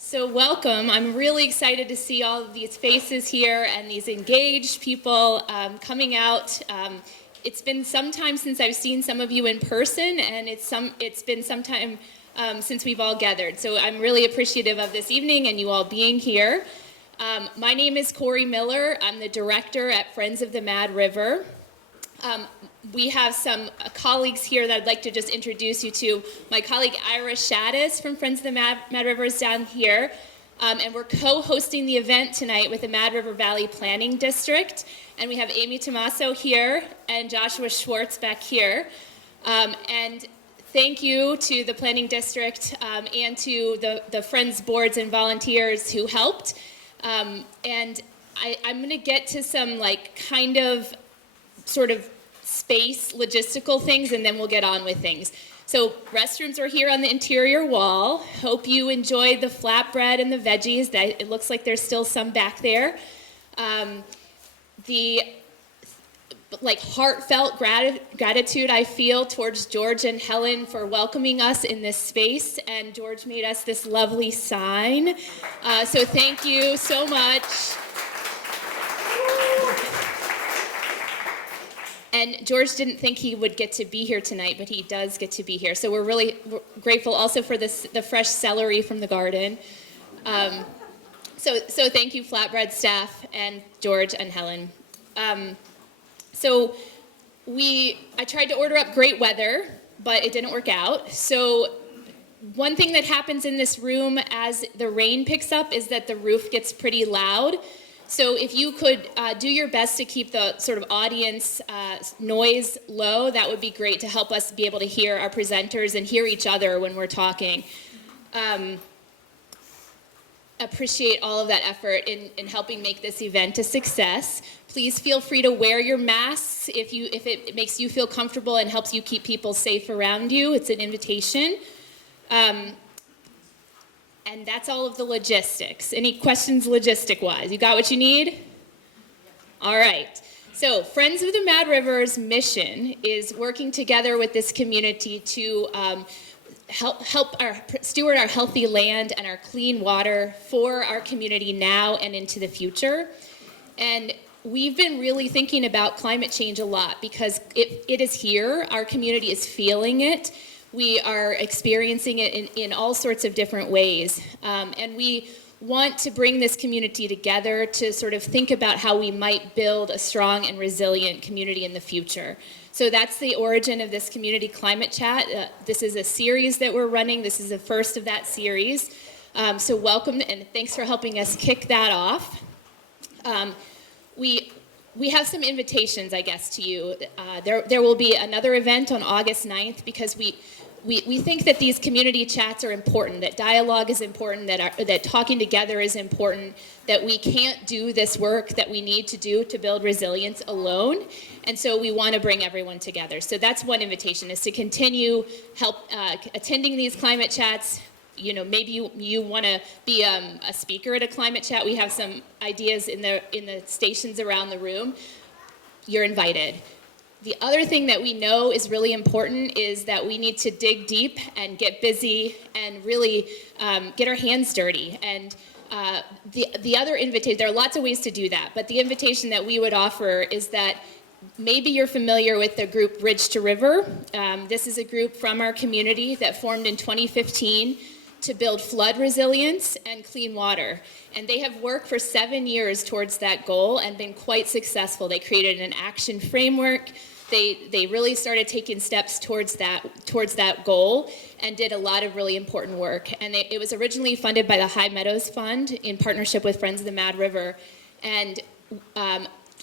So welcome. I'm really excited to see all of these faces here and these engaged people coming out. It's been some time since I've seen some of you in person, and it's been some time since we've all gathered. So I'm really appreciative of this evening and you all being here. My name is Corey Miller. I'm the director at Friends of the Mad River. We have some colleagues here that I'd like to just introduce you to. My colleague Ira Shaddis from Friends of the Mad River is down here. And we're co-hosting the event tonight with the Mad River Valley Planning District. And we have Amy Tomaso here and Joshua Schwartz back here. And thank you to the Planning District and to the Friends boards and volunteers who helped. And I'm going to get to some kind of sort of space logistical things, and then we'll get on with things. So restrooms are here on the interior wall. Hope you enjoyed the flatbread and the veggies. It looks like there's still some back there. The heartfelt gratitude I feel towards George and Helen for welcoming us in this space, and George made us this lovely sign. So thank you so much. And George didn't think he would get to be here tonight, but he does get to be here. So we're really grateful also for the fresh celery from the garden. So thank you, Flatbread staff, and George and Helen. I tried to order up great weather, but it didn't work out. So one thing that happens in this room as the rain picks up is that the roof gets pretty loud. So if you could do your best to keep the sort of audience noise low, that would be great to help us be able to hear our presenters and hear each other when we're talking. Appreciate all of that effort in helping make this event a success. Please feel free to wear your masks if it makes you feel comfortable and helps you keep people safe around you. It's an invitation. And that's all of the logistics. Any questions logistic-wise? You got what you need? All right. So Friends of the Mad River's mission is working together with this community to help steward our healthy land and our clean water for our community now and into the future. And we've been really thinking about climate change a lot because it is here. Our community is feeling it. We are experiencing it in all sorts of different ways. And we want to bring this community together to sort of think about how we might build a strong and resilient community in the future. So that's the origin of this community climate chat. This is a series that we're running. This is the first of that series. So welcome and thanks for helping us kick that off. We have some invitations, I guess, to you. There will be another event on August 9th because we think that these community chats are important, that dialogue is important, that talking together is important, that we can't do this work that we need to do to build resilience alone. And so we want to bring everyone together. So that's one invitation, is to continue attending these climate chats. You know, maybe you want to be a speaker at a climate chat. We have some ideas in the stations around the room. You're invited. The other thing that we know is really important is that we need to dig deep and get busy and really get our hands dirty. And the other invitation, there are lots of ways to do that, but the invitation that we would offer is that maybe you're familiar with the group Bridge to River. This is a group from our community that formed in 2015 to build flood resilience and clean water. And they have worked for 7 years towards that goal and been quite successful. They created an action framework. They really started taking steps towards that goal and did a lot of really important work. And it was originally funded by the High Meadows Fund in partnership with Friends of the Mad River. And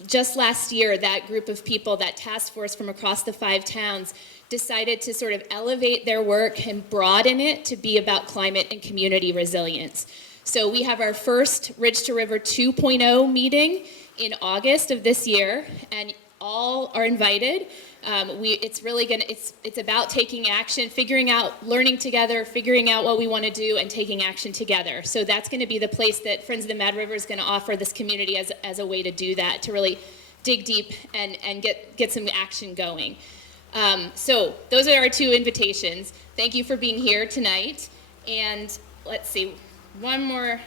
just last year, that group of people, that task force from across the 5 towns, decided to sort of elevate their work and broaden it to be about climate and community resilience. So we have our first Bridge to River 2.0 meeting in August of this year, and all are invited. It's about taking action, learning together, figuring out what we want to do, and taking action together. So that's going to be the place that Friends of the Mad River is going to offer this community as a way to do that, to really dig deep and get some action going. So those are our 2 invitations. Thank you for being here tonight. And let's see, one more.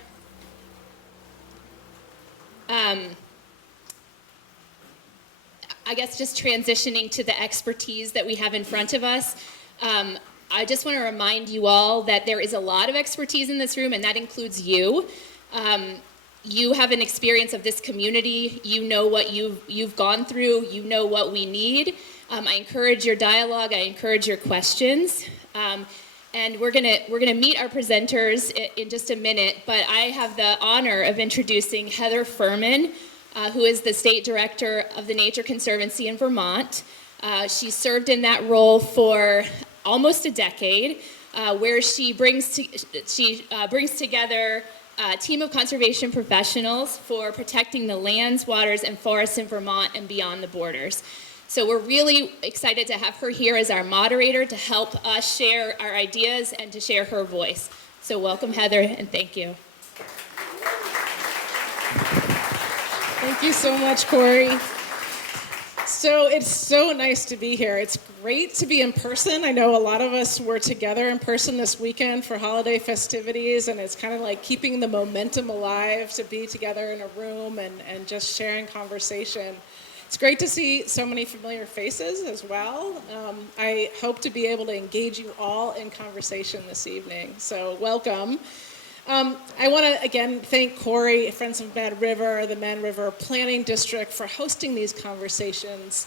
I guess just transitioning to the expertise that we have in front of us. I just want to remind you all that there is a lot of expertise in this room, and that includes you. You have an experience of this community. You know what you've gone through. You know what we need. I encourage your dialogue. I encourage your questions. And we're gonna meet our presenters in just a minute. But I have the honor of introducing Heather Furman, who is the state director of the Nature Conservancy in Vermont. She served in that role for almost a decade, where she brings together a team of conservation professionals for protecting the lands, waters, and forests in Vermont and beyond the borders. So we're really excited to have her here as our moderator to help us share our ideas and to share her voice. So welcome, Heather, and thank you. Thank you so much, Corey. So it's so nice to be here. It's great to be in person. I know a lot of us were together in person this weekend for holiday festivities, and it's kind of like keeping the momentum alive to be together in a room and just sharing conversation. It's great to see so many familiar faces as well. I hope to be able to engage you all in conversation this evening, so welcome. I want to again thank Corey, Friends of Mad River, the Mad River Planning District for hosting these conversations.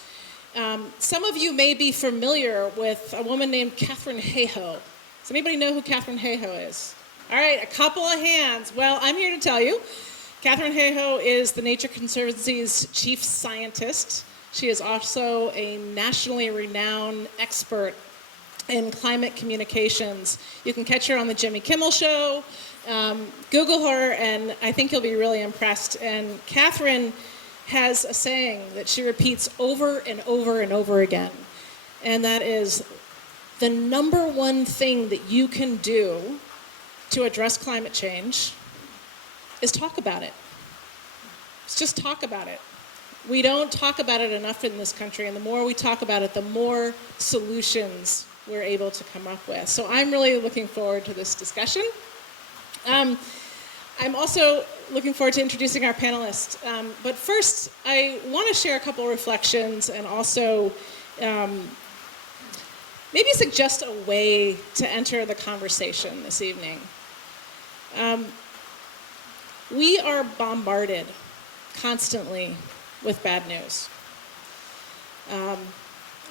Some of you may be familiar with a woman named Catherine Hayhoe. Does anybody know who Catherine Hayhoe is? All right, a couple of hands. Well, I'm here to tell you. Catherine Hayhoe is the Nature Conservancy's chief scientist. She is also a nationally renowned expert in climate communications. You can catch her on the Jimmy Kimmel Show. Google her, and I think you'll be really impressed. And Catherine has a saying that she repeats over and over and over again, and that is, the number one thing that you can do to address climate change is talk about it. It's just talk about it. We don't talk about it enough in this country, and the more we talk about it, the more solutions we're able to come up with. So I'm really looking forward to this discussion. I'm also looking forward to introducing our panelists. But first, I want to share a couple reflections and also maybe suggest a way to enter the conversation this evening. We are bombarded constantly with bad news.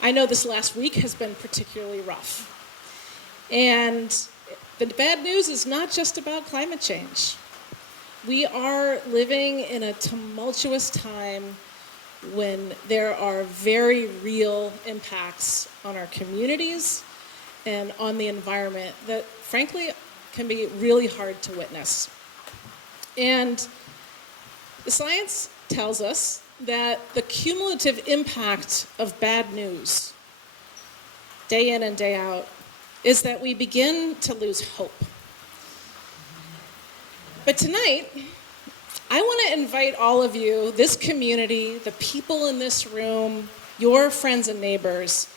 I know this last week has been particularly rough. And the bad news is not just about climate change. We are living in a tumultuous time when there are very real impacts on our communities and on the environment that, frankly, can be really hard to witness. And the science tells us that the cumulative impact of bad news, day in and day out, is that we begin to lose hope. But tonight, I want to invite all of you, this community, the people in this room, your friends and neighbors,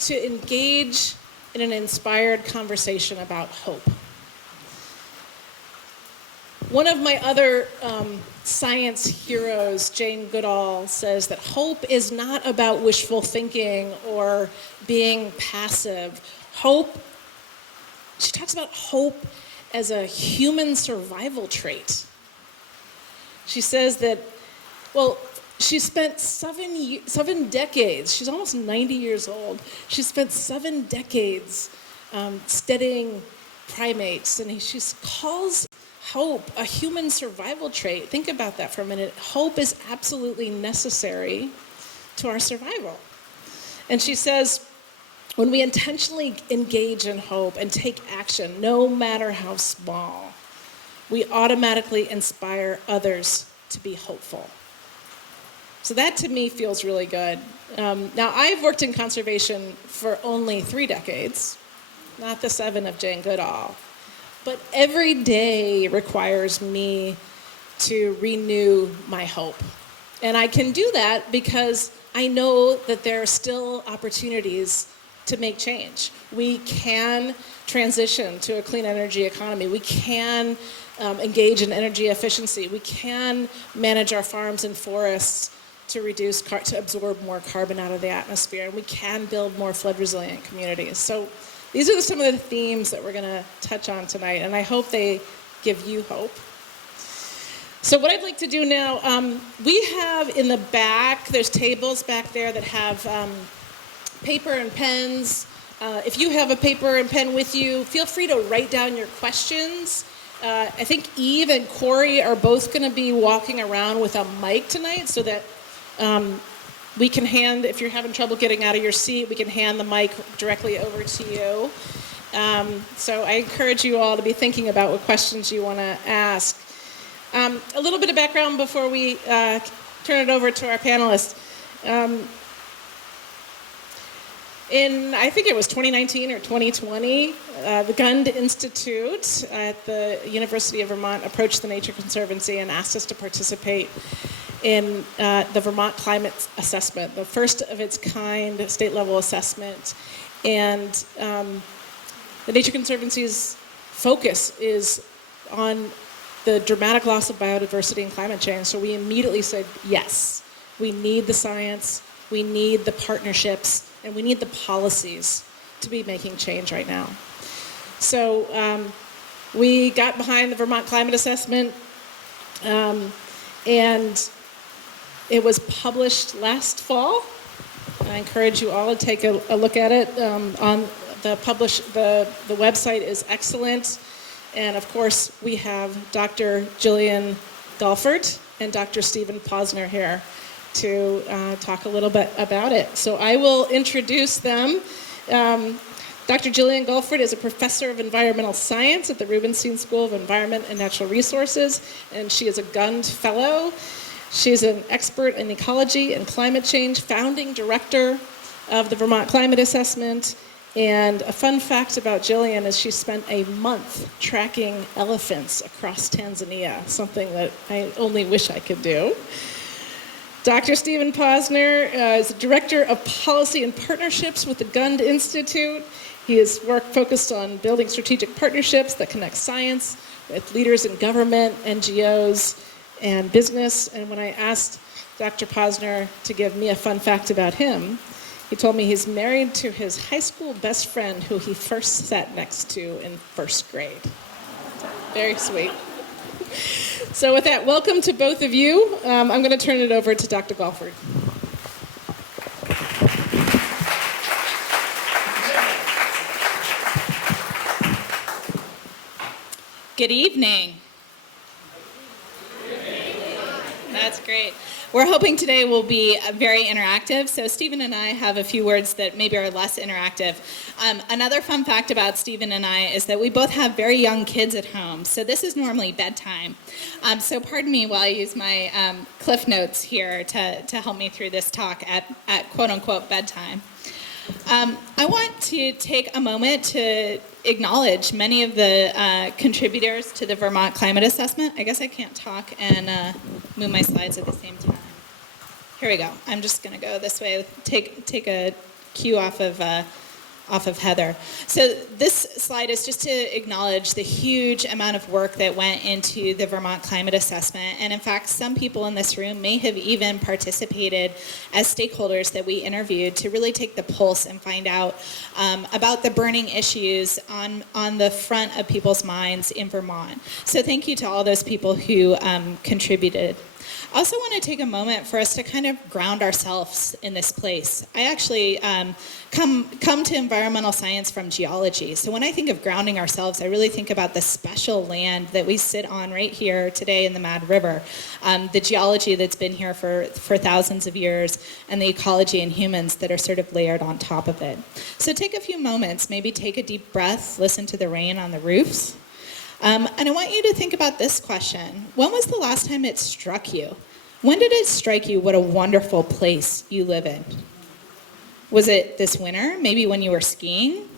to engage in an inspired conversation about hope. One of my other science heroes, Jane Goodall, says that hope is not about wishful thinking or being passive. She talks about hope as a human survival trait. She says that, well, she spent 7 decades, she's almost 90 years old, she spent 7 decades studying primates, and she calls hope a human survival trait. Think about that for a minute. Hope is absolutely necessary to our survival. And she says, when we intentionally engage in hope and take action, no matter how small, we automatically inspire others to be hopeful. So that to me feels really good. Now, I've worked in conservation for only 3 decades, not the 7 of Jane Goodall. But every day requires me to renew my hope. And I can do that because I know that there are still opportunities to make change. We can transition to a clean energy economy. We can engage in energy efficiency. We can manage our farms and forests to to absorb more carbon out of the atmosphere, and we can build more flood-resilient communities. So these are some of the themes that we're going to touch on tonight, and I hope they give you hope. So what I'd like to do now, we have in the back, there's tables back there that have paper and pens. If you have a paper and pen with you, feel free to write down your questions. I think Eve and Corey are both going to be walking around with a mic tonight so that we can hand, if you're having trouble getting out of your seat, we can hand the mic directly over to you. So I encourage you all to be thinking about what questions you want to ask. A little bit of background before we turn it over to our panelists. In, I think it was 2019 or 2020, the Gund Institute at the University of Vermont approached the Nature Conservancy and asked us to participate in the Vermont Climate Assessment, the first of its kind state-level assessment. And the Nature Conservancy's focus is on the dramatic loss of biodiversity and climate change. So we immediately said, yes, we need the science, we need the partnerships, and we need the policies to be making change right now. So we got behind the Vermont Climate Assessment, and it was published last fall. I encourage you all to take a look at it. On the website is excellent. And of course, we have Dr. Gillian Galford and Dr. Stephen Posner here to talk a little bit about it. So I will introduce them. Dr. Gillian Galford is a professor of environmental science at the Rubenstein School of Environment and Natural Resources, and she is a Gund Fellow. She's an expert in ecology and climate change, founding director of the Vermont Climate Assessment. And a fun fact about Gillian is she spent a month tracking elephants across Tanzania, something that I only wish I could do. Dr. Stephen Posner is the Director of Policy and Partnerships with the Gund Institute. He has work focused on building strategic partnerships that connect science with leaders in government, NGOs, and business. And when I asked Dr. Posner to give me a fun fact about him, he told me he's married to his high school best friend who he first sat next to in first grade. Very sweet. So with that, welcome to both of you. I'm going to turn it over to Dr. Galford. Good evening. That's great. We're hoping today will be very interactive, so Stephen and I have a few words that maybe are less interactive. Another fun fact about Stephen and I is that we both have very young kids at home, so this is normally bedtime. So pardon me while I use my cliff notes here to help me through this talk at quote-unquote bedtime. I want to take a moment to acknowledge many of the contributors to the Vermont Climate Assessment. I guess I can't talk and move my slides at the same time. Here we go. I'm just going to go this way. Take a cue off of Heather. So this slide is just to acknowledge the huge amount of work that went into the Vermont Climate Assessment. And in fact, some people in this room may have even participated as stakeholders that we interviewed to really take the pulse and find out about the burning issues on the front of people's minds in Vermont. So thank you to all those people who contributed. I also want to take a moment for us to kind of ground ourselves in this place. I actually come to environmental science from geology. So when I think of grounding ourselves, I really think about the special land that we sit on right here today in the Mad River, the geology that's been here for thousands of years, and the ecology and humans that are sort of layered on top of it. So take a few moments, maybe take a deep breath, listen to the rain on the roofs. And I want you to think about this question. When was the last time it struck you? When did it strike you what a wonderful place you live in? Was it this winter? Maybe when you were skiing?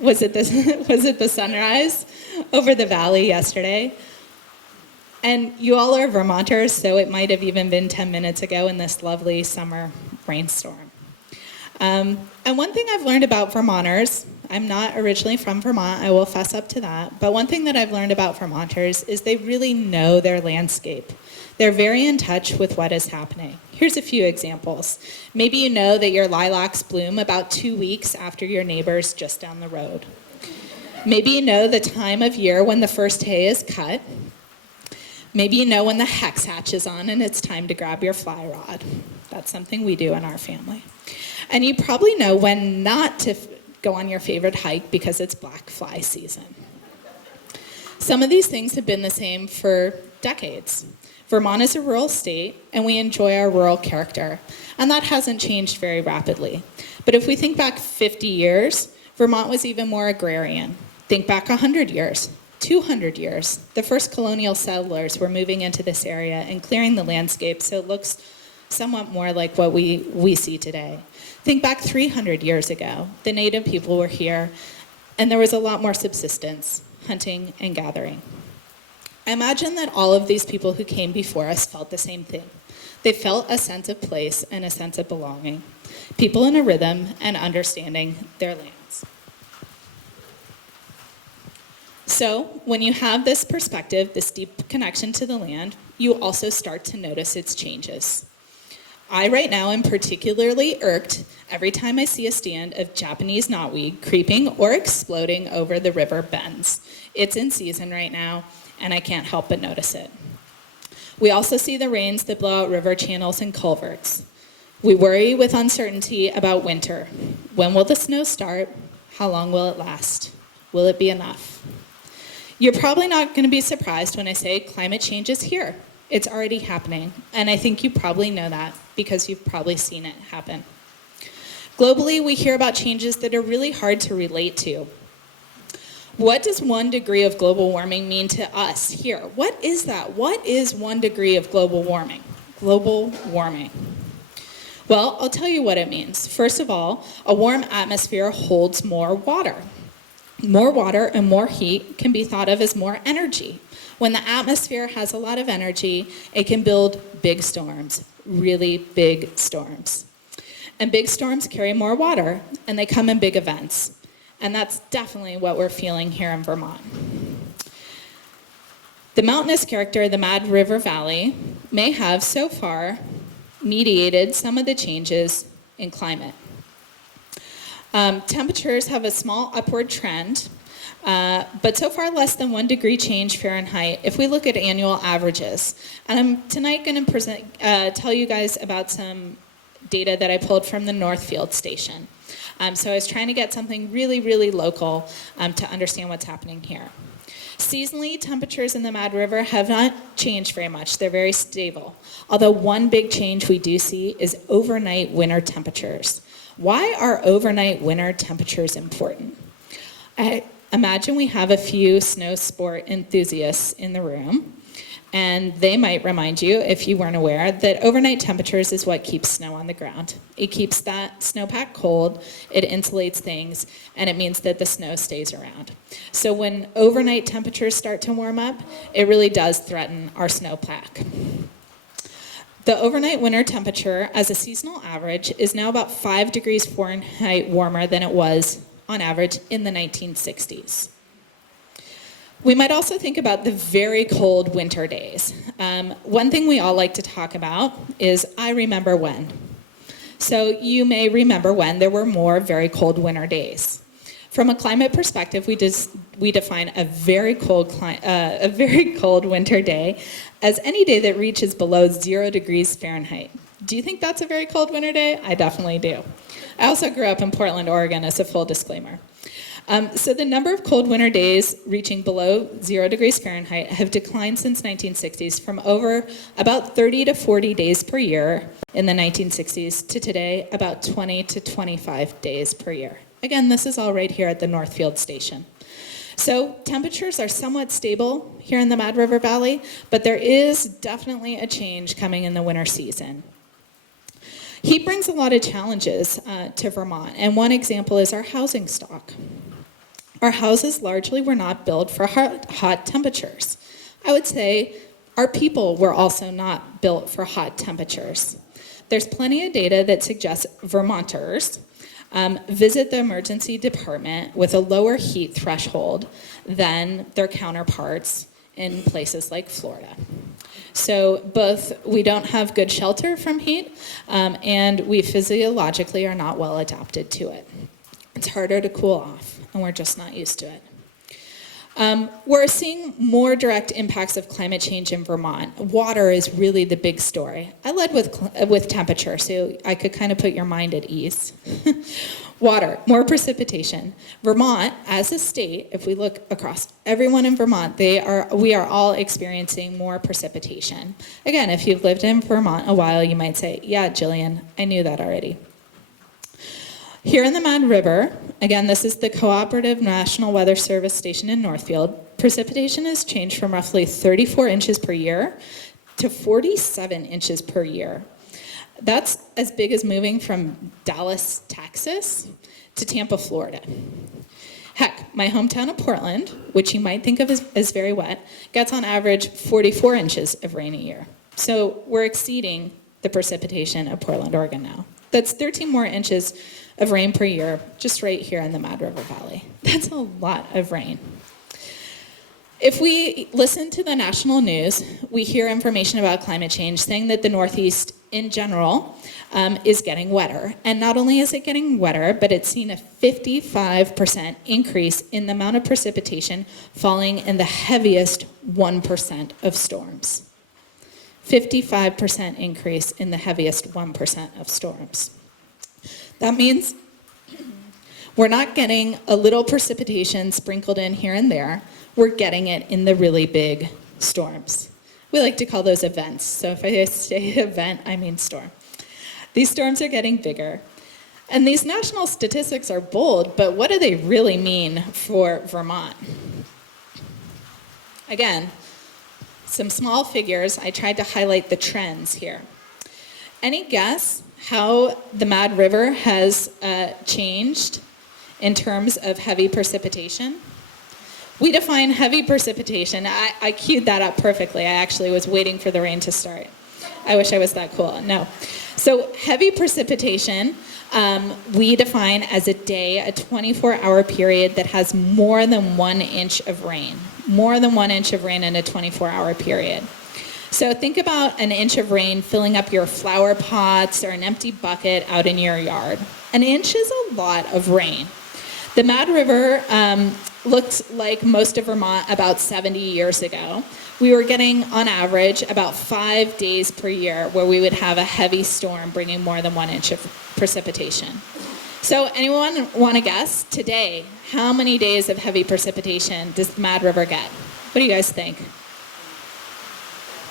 Was it the sunrise over the valley yesterday? And you all are Vermonters, so it might have even been 10 minutes ago in this lovely summer rainstorm. And one thing I've learned about Vermonters, I'm not originally from Vermont, I will fess up to that, but one thing that I've learned about Vermonters is they really know their landscape. They're very in touch with what is happening. Here's a few examples. Maybe you know that your lilacs bloom about 2 weeks after your neighbors just down the road. Maybe you know the time of year when the first hay is cut. Maybe you know when the hex hatch is on and it's time to grab your fly rod. That's something we do in our family. And you probably know when not to go on your favorite hike because it's black fly season. Some of these things have been the same for decades. Vermont is a rural state, and we enjoy our rural character, and that hasn't changed very rapidly. But if we think back 50 years, Vermont was even more agrarian. Think back 100 years, 200 years. The first colonial settlers were moving into this area and clearing the landscape so it looks somewhat more like what we see today. Think back 300 years ago. The native people were here, and there was a lot more subsistence, hunting and gathering. I imagine that all of these people who came before us felt the same thing. They felt a sense of place and a sense of belonging, people in a rhythm and understanding their lands. So when you have this perspective, this deep connection to the land, you also start to notice its changes. I right now am particularly irked every time I see a stand of Japanese knotweed creeping or exploding over the river bends. It's in season right now, and I can't help but notice it. We also see the rains that blow out river channels and culverts. We worry with uncertainty about winter. When will the snow start? How long will it last? Will it be enough? You're probably not going to be surprised when I say climate change is here. It's already happening, and I think you probably know that because you've probably seen it happen. Globally, we hear about changes that are really hard to relate to. What does 1 degree of global warming mean to us here? What is that? What is 1 degree of global warming? Global warming. Well, I'll tell you what it means. First of all, a warm atmosphere holds more water. More water and more heat can be thought of as more energy. When the atmosphere has a lot of energy, it can build big storms, really big storms. And big storms carry more water, and they come in big events. And that's definitely what we're feeling here in Vermont. The mountainous character of the Mad River Valley may have so far mediated some of the changes in climate. Temperatures have a small upward trend, but so far less than 1 degree change Fahrenheit if we look at annual averages. And I'm tonight going to tell you guys about some data that I pulled from the Northfield station. So I was trying to get something really, really local to understand what's happening here. Seasonally, temperatures in the Mad River have not changed very much. They're very stable. Although one big change we do see is overnight winter temperatures. Why are overnight winter temperatures important? I imagine we have a few snow sport enthusiasts in the room, and they might remind you, if you weren't aware, that overnight temperatures is what keeps snow on the ground. It keeps that snowpack cold, it insulates things, and it means that the snow stays around. So when overnight temperatures start to warm up, it really does threaten our snowpack. The overnight winter temperature, as a seasonal average, is now about 5 degrees Fahrenheit warmer than it was on average in the 1960s. We might also think about the very cold winter days. One thing we all like to talk about is I remember when. So you may remember when there were more very cold winter days. From a climate perspective, we define a very cold winter day as any day that reaches below 0 degrees Fahrenheit. Do you think that's a very cold winter day? I definitely do. I also grew up in Portland, Oregon, as a full disclaimer. So the number of cold winter days reaching below 0 degrees Fahrenheit have declined since 1960s from over about 30 to 40 days per year in the 1960s to today about 20 to 25 days per year. Again, this is all right here at the Northfield station. So temperatures are somewhat stable here in the Mad River Valley, but there is definitely a change coming in the winter season. Heat brings a lot of challenges to Vermont, and one example is our housing stock. Our houses largely were not built for hot temperatures. I would say Our people were also not built for hot temperatures. There's plenty of data that suggests Vermonters visit the emergency department with a lower heat threshold than their counterparts in places like Florida. So both we don't have good shelter from heat, and we physiologically are not well adapted to it. It's harder to cool off, and we're just not used to it. We're seeing more direct impacts of climate change in Vermont. Water is really the big story. I led with temperature, so I could kind of put your mind at ease. Water, more precipitation. Vermont, as a state, if we look across everyone in Vermont, we are all experiencing more precipitation. Again, if you've lived in Vermont a while, you might say, yeah, Gillian, I knew that already. Here in the Mad River, again, this is the Cooperative National Weather Service station in Northfield, precipitation has changed from roughly 34 inches per year to 47 inches per year. That's as big as moving from Dallas, Texas to Tampa, Florida. Heck, my hometown of Portland, which you might think of as very wet, gets on average 44 inches of rain a year. So we're exceeding the precipitation of Portland, Oregon now. That's 13 more inches of rain per year just right here in the Mad River Valley. That's a lot of rain. If we listen to the national news, we hear information about climate change saying that the Northeast in general is getting wetter. And not only is it getting wetter, but it's seen a 55% increase in the amount of precipitation falling in the heaviest 1% of storms. 55% increase in the heaviest 1% of storms. That means we're not getting a little precipitation sprinkled in here and there. We're getting it in the really big storms. We like to call those events. So if I say event, I mean storm. These storms are getting bigger. And these national statistics are bold, but what do they really mean for Vermont? Again, some small figures. I tried to highlight the trends here. Any guess how the Mad River has changed in terms of heavy precipitation? We define heavy precipitation. I queued that up perfectly. I actually was waiting for the rain to start. I wish I was that cool. No. So heavy precipitation, we define as a day, a 24-hour period that has more than 1 inch of rain. More than 1 inch of rain in a 24-hour period. So think about an inch of rain filling up your flower pots or an empty bucket out in your yard. An inch is a lot of rain. The Mad River looked like most of Vermont about 70 years ago. We were getting, on average, about 5 days per year where we would have a heavy storm bringing more than 1 inch of precipitation. So anyone want to guess today, how many days of heavy precipitation does the Mad River get? What do you guys think?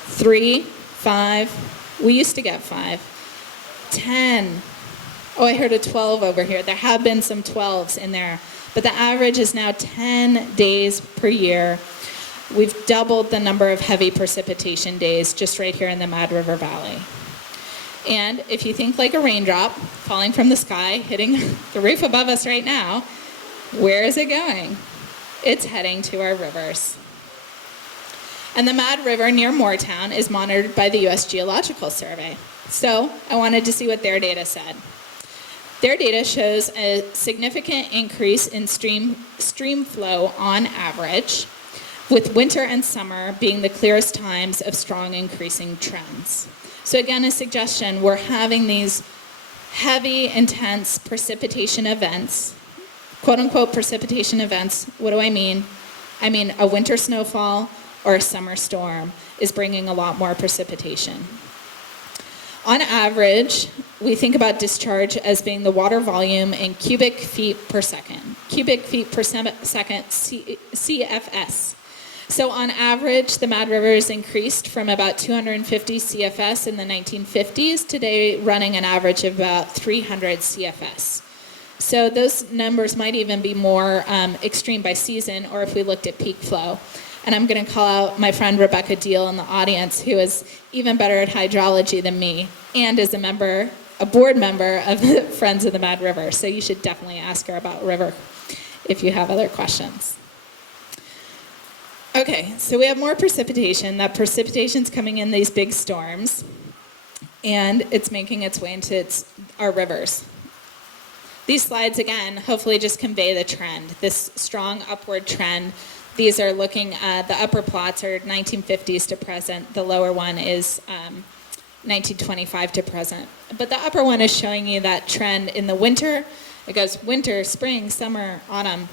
3, 5, we used to get 5, 10. Oh, I heard a 12 over here. There have been some 12s in there, but the average is now 10 days per year. We've doubled the number of heavy precipitation days just right here in the Mad River Valley. And if you think like a raindrop falling from the sky, hitting the roof above us right now, where is it going? It's heading to our rivers. And the Mad River near Moortown is monitored by the U.S. Geological Survey. So I wanted to see what their data said. Their data shows a significant increase in stream flow on average, with winter and summer being the clearest times of strong increasing trends. So again, a suggestion, we're having these heavy, intense precipitation events, quote unquote precipitation events. What do I mean? I mean a winter snowfall or a summer storm is bringing a lot more precipitation. On average, we think about discharge as being the water volume in cubic feet per second. Cubic feet per second, CFS. So on average, the Mad River has increased from about 250 CFS in the 1950s, today running an average of about 300 CFS. So those numbers might even be more extreme by season, or if we looked at peak flow. And I'm going to call out my friend Rebecca Deal in the audience, who is even better at hydrology than me, and is a board member of the Friends of the Mad River. So you should definitely ask her about river if you have other questions. Okay, so we have more precipitation. That precipitation's coming in these big storms, and it's making its way into our rivers. These slides, again, hopefully just convey the trend, this strong upward trend. These are looking at the upper plots are 1950s to present. The lower one is 1925 to present. But the upper one is showing you that trend in the winter. It goes winter, spring, summer, autumn.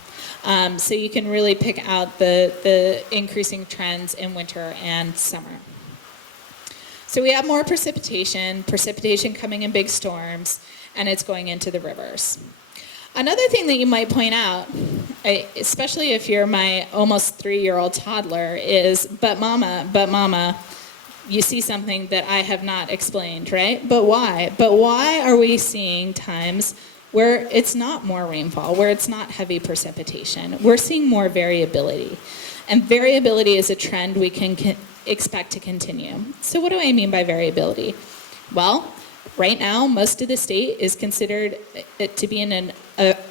So you can really pick out the increasing trends in winter and summer. So we have more precipitation coming in big storms, and it's going into the rivers. Another thing that you might point out, especially if you're my almost 3-year-old toddler, is, but mama, you see something that I have not explained, right? But why? But why are we seeing times where it's not more rainfall, where it's not heavy precipitation? We're seeing more variability. And variability is a trend we can expect to continue. So what do I mean by variability? Well, right now, most of the state is considered it to be in an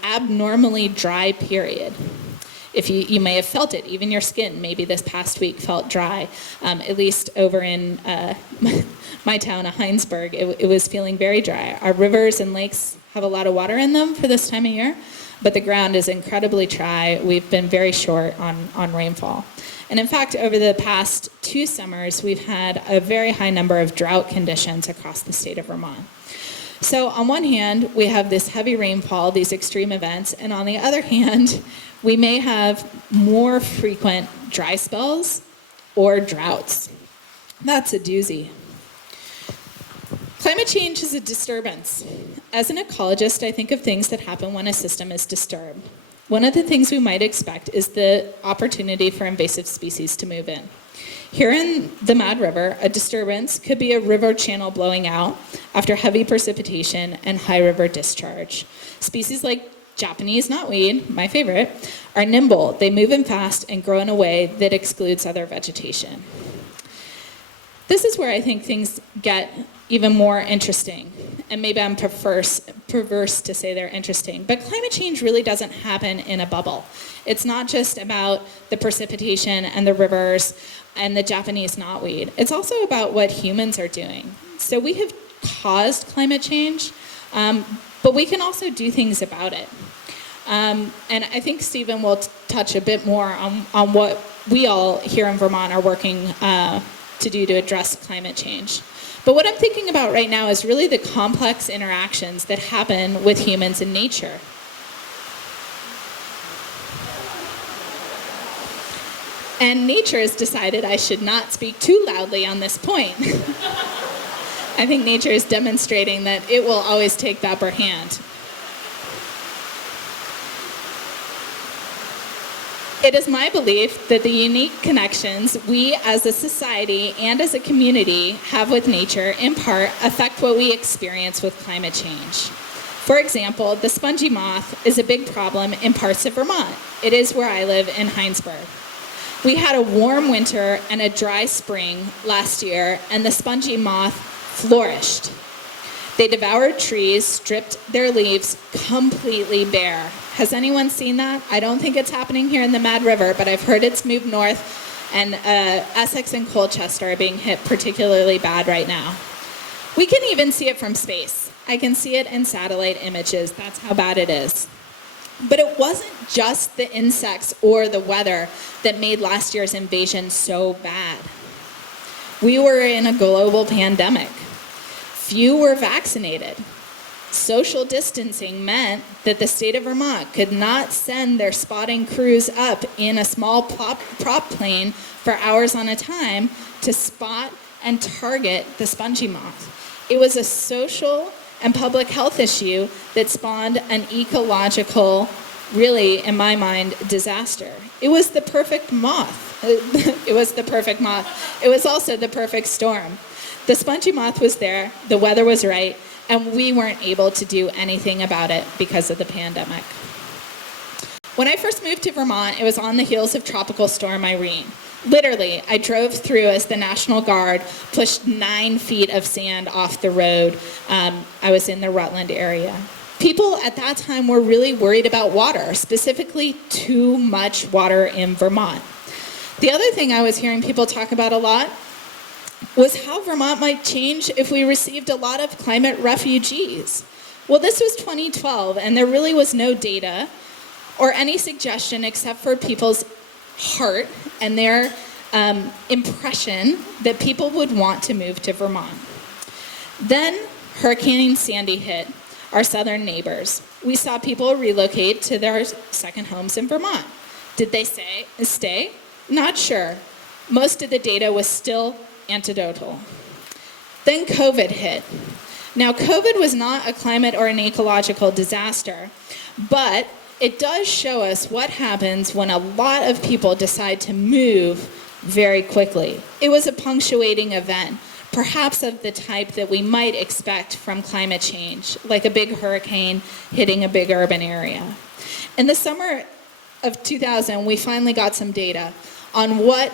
abnormally dry period. If you may have felt it, even your skin maybe this past week felt dry. At least over in my town of Heinsberg, it was feeling very dry. Our rivers and lakes have a lot of water in them for this time of year, but the ground is incredibly dry. We've been very short on rainfall. And in fact, over the past 2 summers, we've had a very high number of drought conditions across the state of Vermont. So on one hand, we have this heavy rainfall, these extreme events, and on the other hand, we may have more frequent dry spells or droughts. That's a doozy. Climate change is a disturbance. As an ecologist, I think of things that happen when a system is disturbed. One of the things we might expect is the opportunity for invasive species to move in. Here in the Mad River, a disturbance could be a river channel blowing out after heavy precipitation and high river discharge. Species like Japanese knotweed, my favorite, are nimble. They move in fast and grow in a way that excludes other vegetation. This is where I think things get even more interesting. And maybe I'm perverse to say they're interesting. But climate change really doesn't happen in a bubble. It's not just about the precipitation and the rivers and the Japanese knotweed. It's also about what humans are doing. So we have caused climate change, but we can also do things about it. And I think Stephen will touch a bit more on what we all here in Vermont are working to do to address climate change. But what I'm thinking about right now is really the complex interactions that happen with humans and nature. And nature has decided I should not speak too loudly on this point. I think nature is demonstrating that it will always take the upper hand. It is my belief that the unique connections we as a society and as a community have with nature in part affect what we experience with climate change. For example, the spongy moth is a big problem in parts of Vermont. It is where I live in Heinsberg. We had a warm winter and a dry spring last year, and the spongy moth flourished. They devoured trees, stripped their leaves completely bare. Has anyone seen that? I don't think it's happening here in the Mad River, but I've heard it's moved north, and Essex and Colchester are being hit particularly bad right now. We can even see it from space. I can see it in satellite images. That's how bad it is. But it wasn't just the insects or the weather that made last year's invasion so bad. We were in a global pandemic. Few were vaccinated. Social distancing meant that the state of Vermont could not send their spotting crews up in a small prop plane for hours on a time to spot and target the spongy moth. It was a social and public health issue that spawned an ecological, really, in my mind, disaster. It was the perfect moth. It was the perfect moth. It was also the perfect storm. The spongy moth was there, the weather was right, and we weren't able to do anything about it because of the pandemic. When I first moved to Vermont, it was on the heels of Tropical Storm Irene. Literally, I drove through as the National Guard pushed 9 feet of sand off the road. I was in the Rutland area. People at that time were really worried about water, specifically too much water in Vermont. The other thing I was hearing people talk about a lot was how Vermont might change if we received a lot of climate refugees. Well, this was 2012, and there really was no data or any suggestion except for people's heart and their impression that people would want to move to Vermont. Then Hurricane Sandy hit our southern neighbors. We saw people relocate to their second homes in Vermont. Did they stay? Not sure. Most of the data was still anecdotal. Then COVID hit. Now, COVID was not a climate or an ecological disaster, but it does show us what happens when a lot of people decide to move very quickly. It was a punctuating event, perhaps of the type that we might expect from climate change, like a big hurricane hitting a big urban area. In the summer of 2000, we finally got some data on what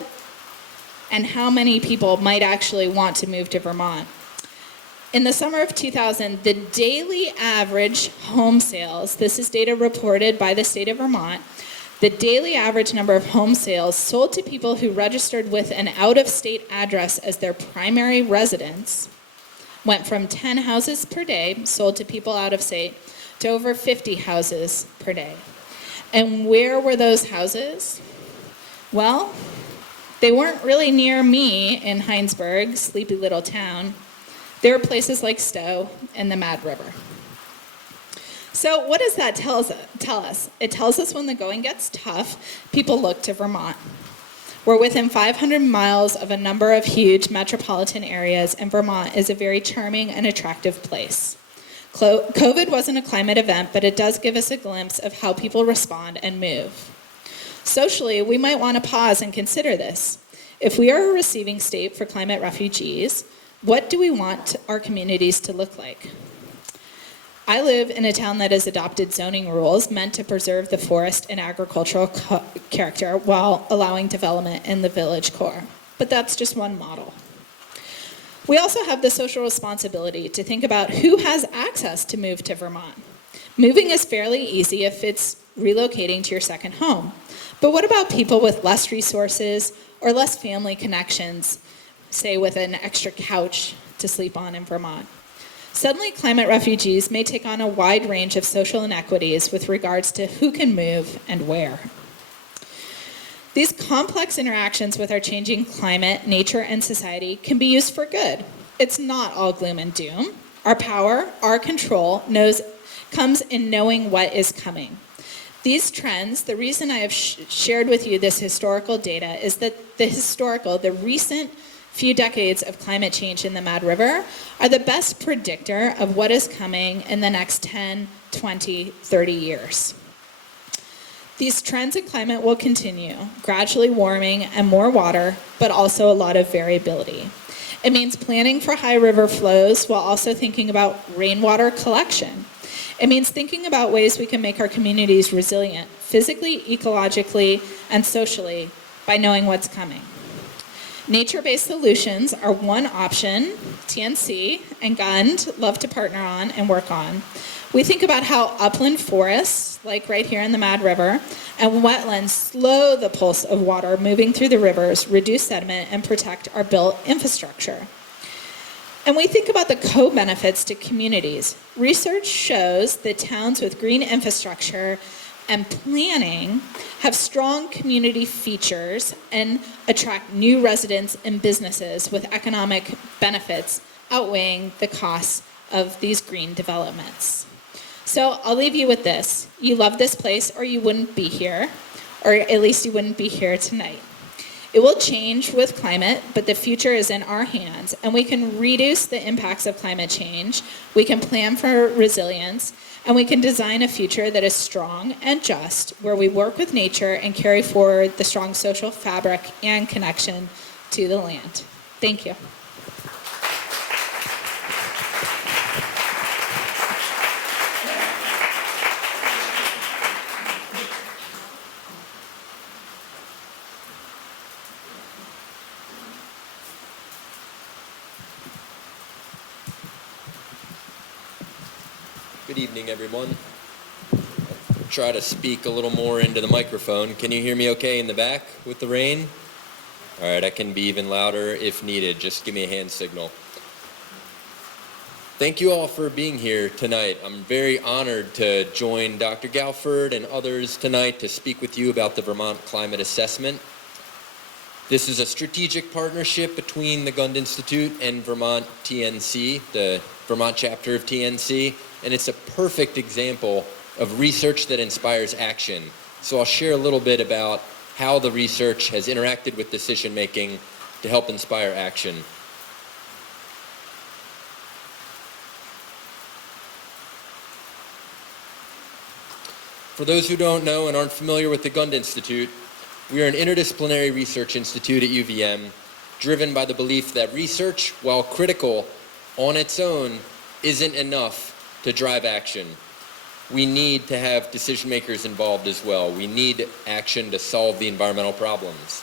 and how many people might actually want to move to Vermont. In the summer of 2000, the daily average home sales, this is data reported by the state of Vermont, the daily average number of home sales sold to people who registered with an out-of-state address as their primary residence went from 10 houses per day sold to people out of state to over 50 houses per day. And where were those houses? Well, they weren't really near me in Heinsberg, sleepy little town. They were places like Stowe and the Mad River. So what does that tell us? It tells us when the going gets tough, people look to Vermont. We're within 500 miles of a number of huge metropolitan areas, and Vermont is a very charming and attractive place. COVID wasn't a climate event, but it does give us a glimpse of how people respond and move. Socially, we might want to pause and consider this. If we are a receiving state for climate refugees, what do we want our communities to look like? I live in a town that has adopted zoning rules meant to preserve the forest and agricultural character while allowing development in the village core. But that's just one model. We also have the social responsibility to think about who has access to move to Vermont. Moving is fairly easy if it's relocating to your second home. But what about people with less resources or less family connections, say with an extra couch to sleep on in Vermont? Suddenly, climate refugees may take on a wide range of social inequities with regards to who can move and where. These complex interactions with our changing climate, nature, and society can be used for good. It's not all gloom and doom. Our power, our control, comes in knowing what is coming. These trends, the reason I have shared with you this historical data is that the recent few decades of climate change in the Mad River are the best predictor of what is coming in the next 10, 20, 30 years. These trends in climate will continue, gradually warming and more water, but also a lot of variability. It means planning for high river flows while also thinking about rainwater collection. It means thinking about ways we can make our communities resilient, physically, ecologically, and socially by knowing what's coming. Nature-based solutions are one option TNC and GUND love to partner on and work on. We think about how upland forests, like right here in the Mad River, and wetlands slow the pulse of water moving through the rivers, reduce sediment, and protect our built infrastructure. And we think about the co-benefits to communities. Research shows that towns with green infrastructure and planning have strong community features and attract new residents and businesses with economic benefits outweighing the costs of these green developments. So I'll leave you with this. You love this place or you wouldn't be here, or at least you wouldn't be here tonight. It will change with climate, but the future is in our hands, and we can reduce the impacts of climate change, we can plan for resilience, and we can design a future that is strong and just, where we work with nature and carry forward the strong social fabric and connection to the land. Thank you. Good evening, everyone. I'll try to speak a little more into the microphone. Can you hear me okay in the back with the rain? All right, I can be even louder if needed. Just give me a hand signal. Thank you all for being here tonight. I'm very honored to join Dr. Galford and others tonight to speak with you about the Vermont Climate Assessment. This is a strategic partnership between the Gund Institute and Vermont TNC, the Vermont chapter of TNC, and it's a perfect example of research that inspires action. So I'll share a little bit about how the research has interacted with decision making to help inspire action. For those who don't know and aren't familiar with the Gund Institute, we are an interdisciplinary research institute at UVM, driven by the belief that research, while critical on its own, isn't enough to drive action. We need to have decision makers involved as well. We need action to solve the environmental problems.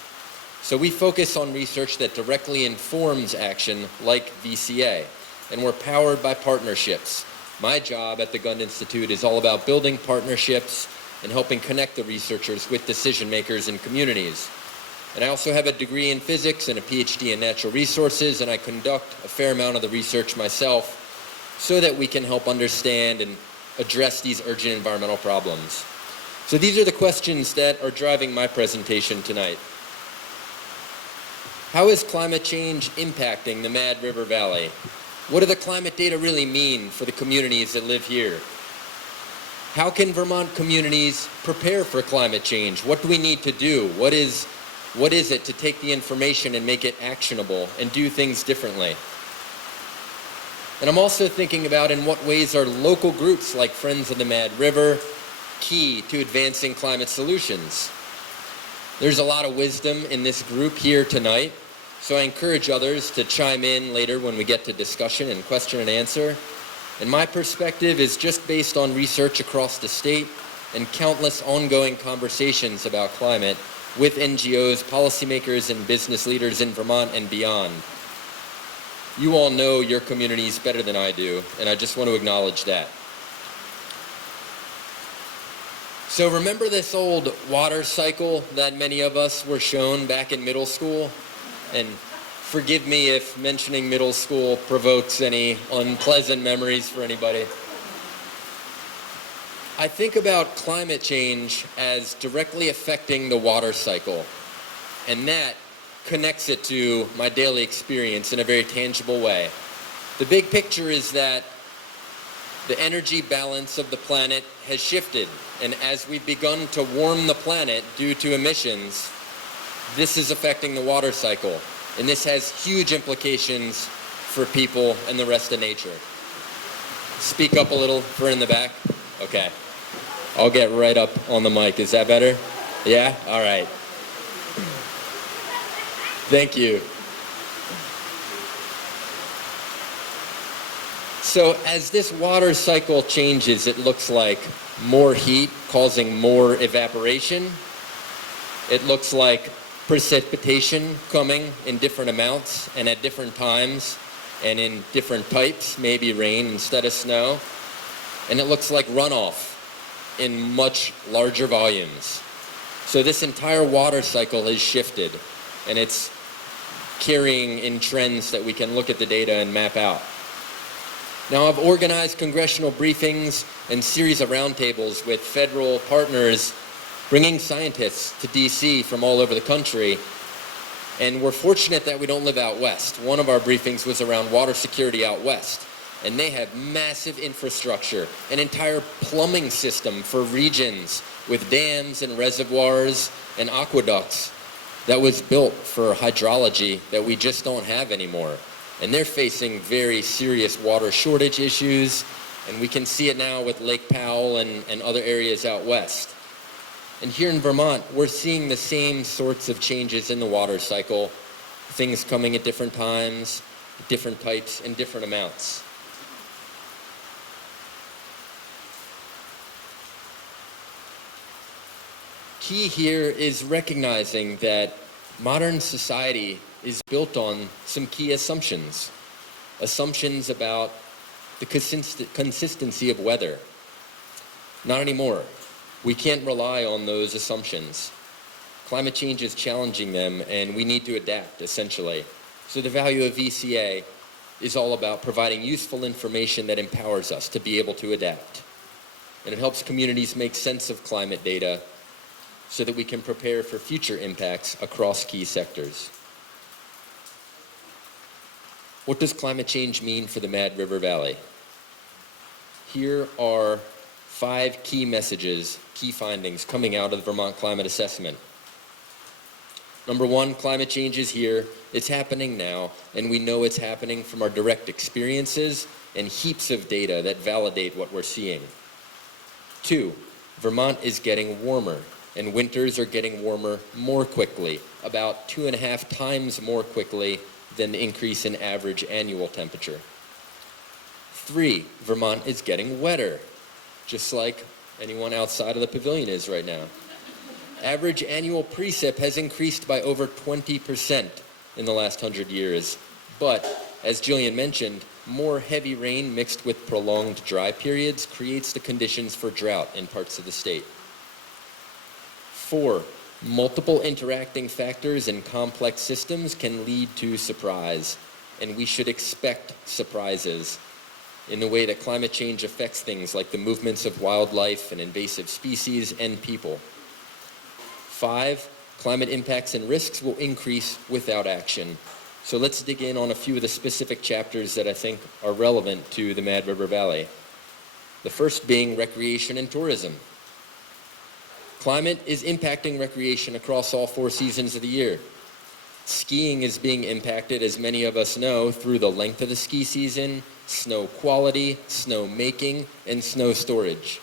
So we focus on research that directly informs action, like VCA, and we're powered by partnerships. My job at the Gund Institute is all about building partnerships and helping connect the researchers with decision makers and communities. And I also have a degree in physics and a PhD in natural resources, and I conduct a fair amount of the research myself so that we can help understand and address these urgent environmental problems. So these are the questions that are driving my presentation tonight. How is climate change impacting the Mad River Valley? What do the climate data really mean for the communities that live here? How can Vermont communities prepare for climate change? What do we need to do? What is it to take the information and make it actionable and do things differently? And I'm also thinking about in what ways are local groups like Friends of the Mad River key to advancing climate solutions. There's a lot of wisdom in this group here tonight, so I encourage others to chime in later when we get to discussion and question and answer. And my perspective is just based on research across the state and countless ongoing conversations about climate with NGOs, policymakers, and business leaders in Vermont and beyond. You all know your communities better than I do, and I just want to acknowledge that. So remember this old water cycle that many of us were shown back in middle school? And forgive me if mentioning middle school provokes any unpleasant memories for anybody. I think about climate change as directly affecting the water cycle, and that connects it to my daily experience in a very tangible way. The big picture is that the energy balance of the planet has shifted, and as we've begun to warm the planet due to emissions, this is affecting the water cycle, and this has huge implications for people and the rest of nature. Speak up a little for in the back. Okay. I'll get right up on the mic. Is that better? Yeah? All right. Thank you. So as this water cycle changes, it looks like more heat causing more evaporation. It looks like precipitation coming in different amounts and at different times and in different types, maybe rain instead of snow. And it looks like runoff in much larger volumes. So this entire water cycle has shifted, and it's carrying in trends that we can look at the data and map out. Now, I've organized congressional briefings and series of roundtables with federal partners, bringing scientists to DC from all over the country. And we're fortunate that we don't live out west. One of our briefings was around water security out west. And they have massive infrastructure, an entire plumbing system for regions with dams and reservoirs and aqueducts that was built for hydrology that we just don't have anymore. And they're facing very serious water shortage issues, and we can see it now with Lake Powell and other areas out west. And here in Vermont, we're seeing the same sorts of changes in the water cycle, things coming at different times, different types, and different amounts. Key here is recognizing that modern society is built on some key assumptions. Assumptions about the consistency of weather. Not anymore. We can't rely on those assumptions. Climate change is challenging them, and we need to adapt, essentially. So the value of VCA is all about providing useful information that empowers us to be able to adapt. And it helps communities make sense of climate data so that we can prepare for future impacts across key sectors. What does climate change mean for the Mad River Valley? Here are 5 key messages, key findings coming out of the Vermont Climate Assessment. Number 1, climate change is here, it's happening now, and we know it's happening from our direct experiences and heaps of data that validate what we're seeing. 2, Vermont is getting warmer, and winters are getting warmer more quickly, about 2.5 times more quickly than the increase in average annual temperature. 3, Vermont is getting wetter, just like anyone outside of the pavilion is right now. Average annual precip has increased by over 20% in the last 100 years. But, as Gillian mentioned, more heavy rain mixed with prolonged dry periods creates the conditions for drought in parts of the state. 4, multiple interacting factors in complex systems can lead to surprise, and we should expect surprises in the way that climate change affects things like the movements of wildlife and invasive species and people. 5, climate impacts and risks will increase without action. So let's dig in on a few of the specific chapters that I think are relevant to the Mad River Valley. The first being recreation and tourism. Climate is impacting recreation across all 4 seasons of the year. Skiing is being impacted, as many of us know, through the length of the ski season, snow quality, snow making, and snow storage.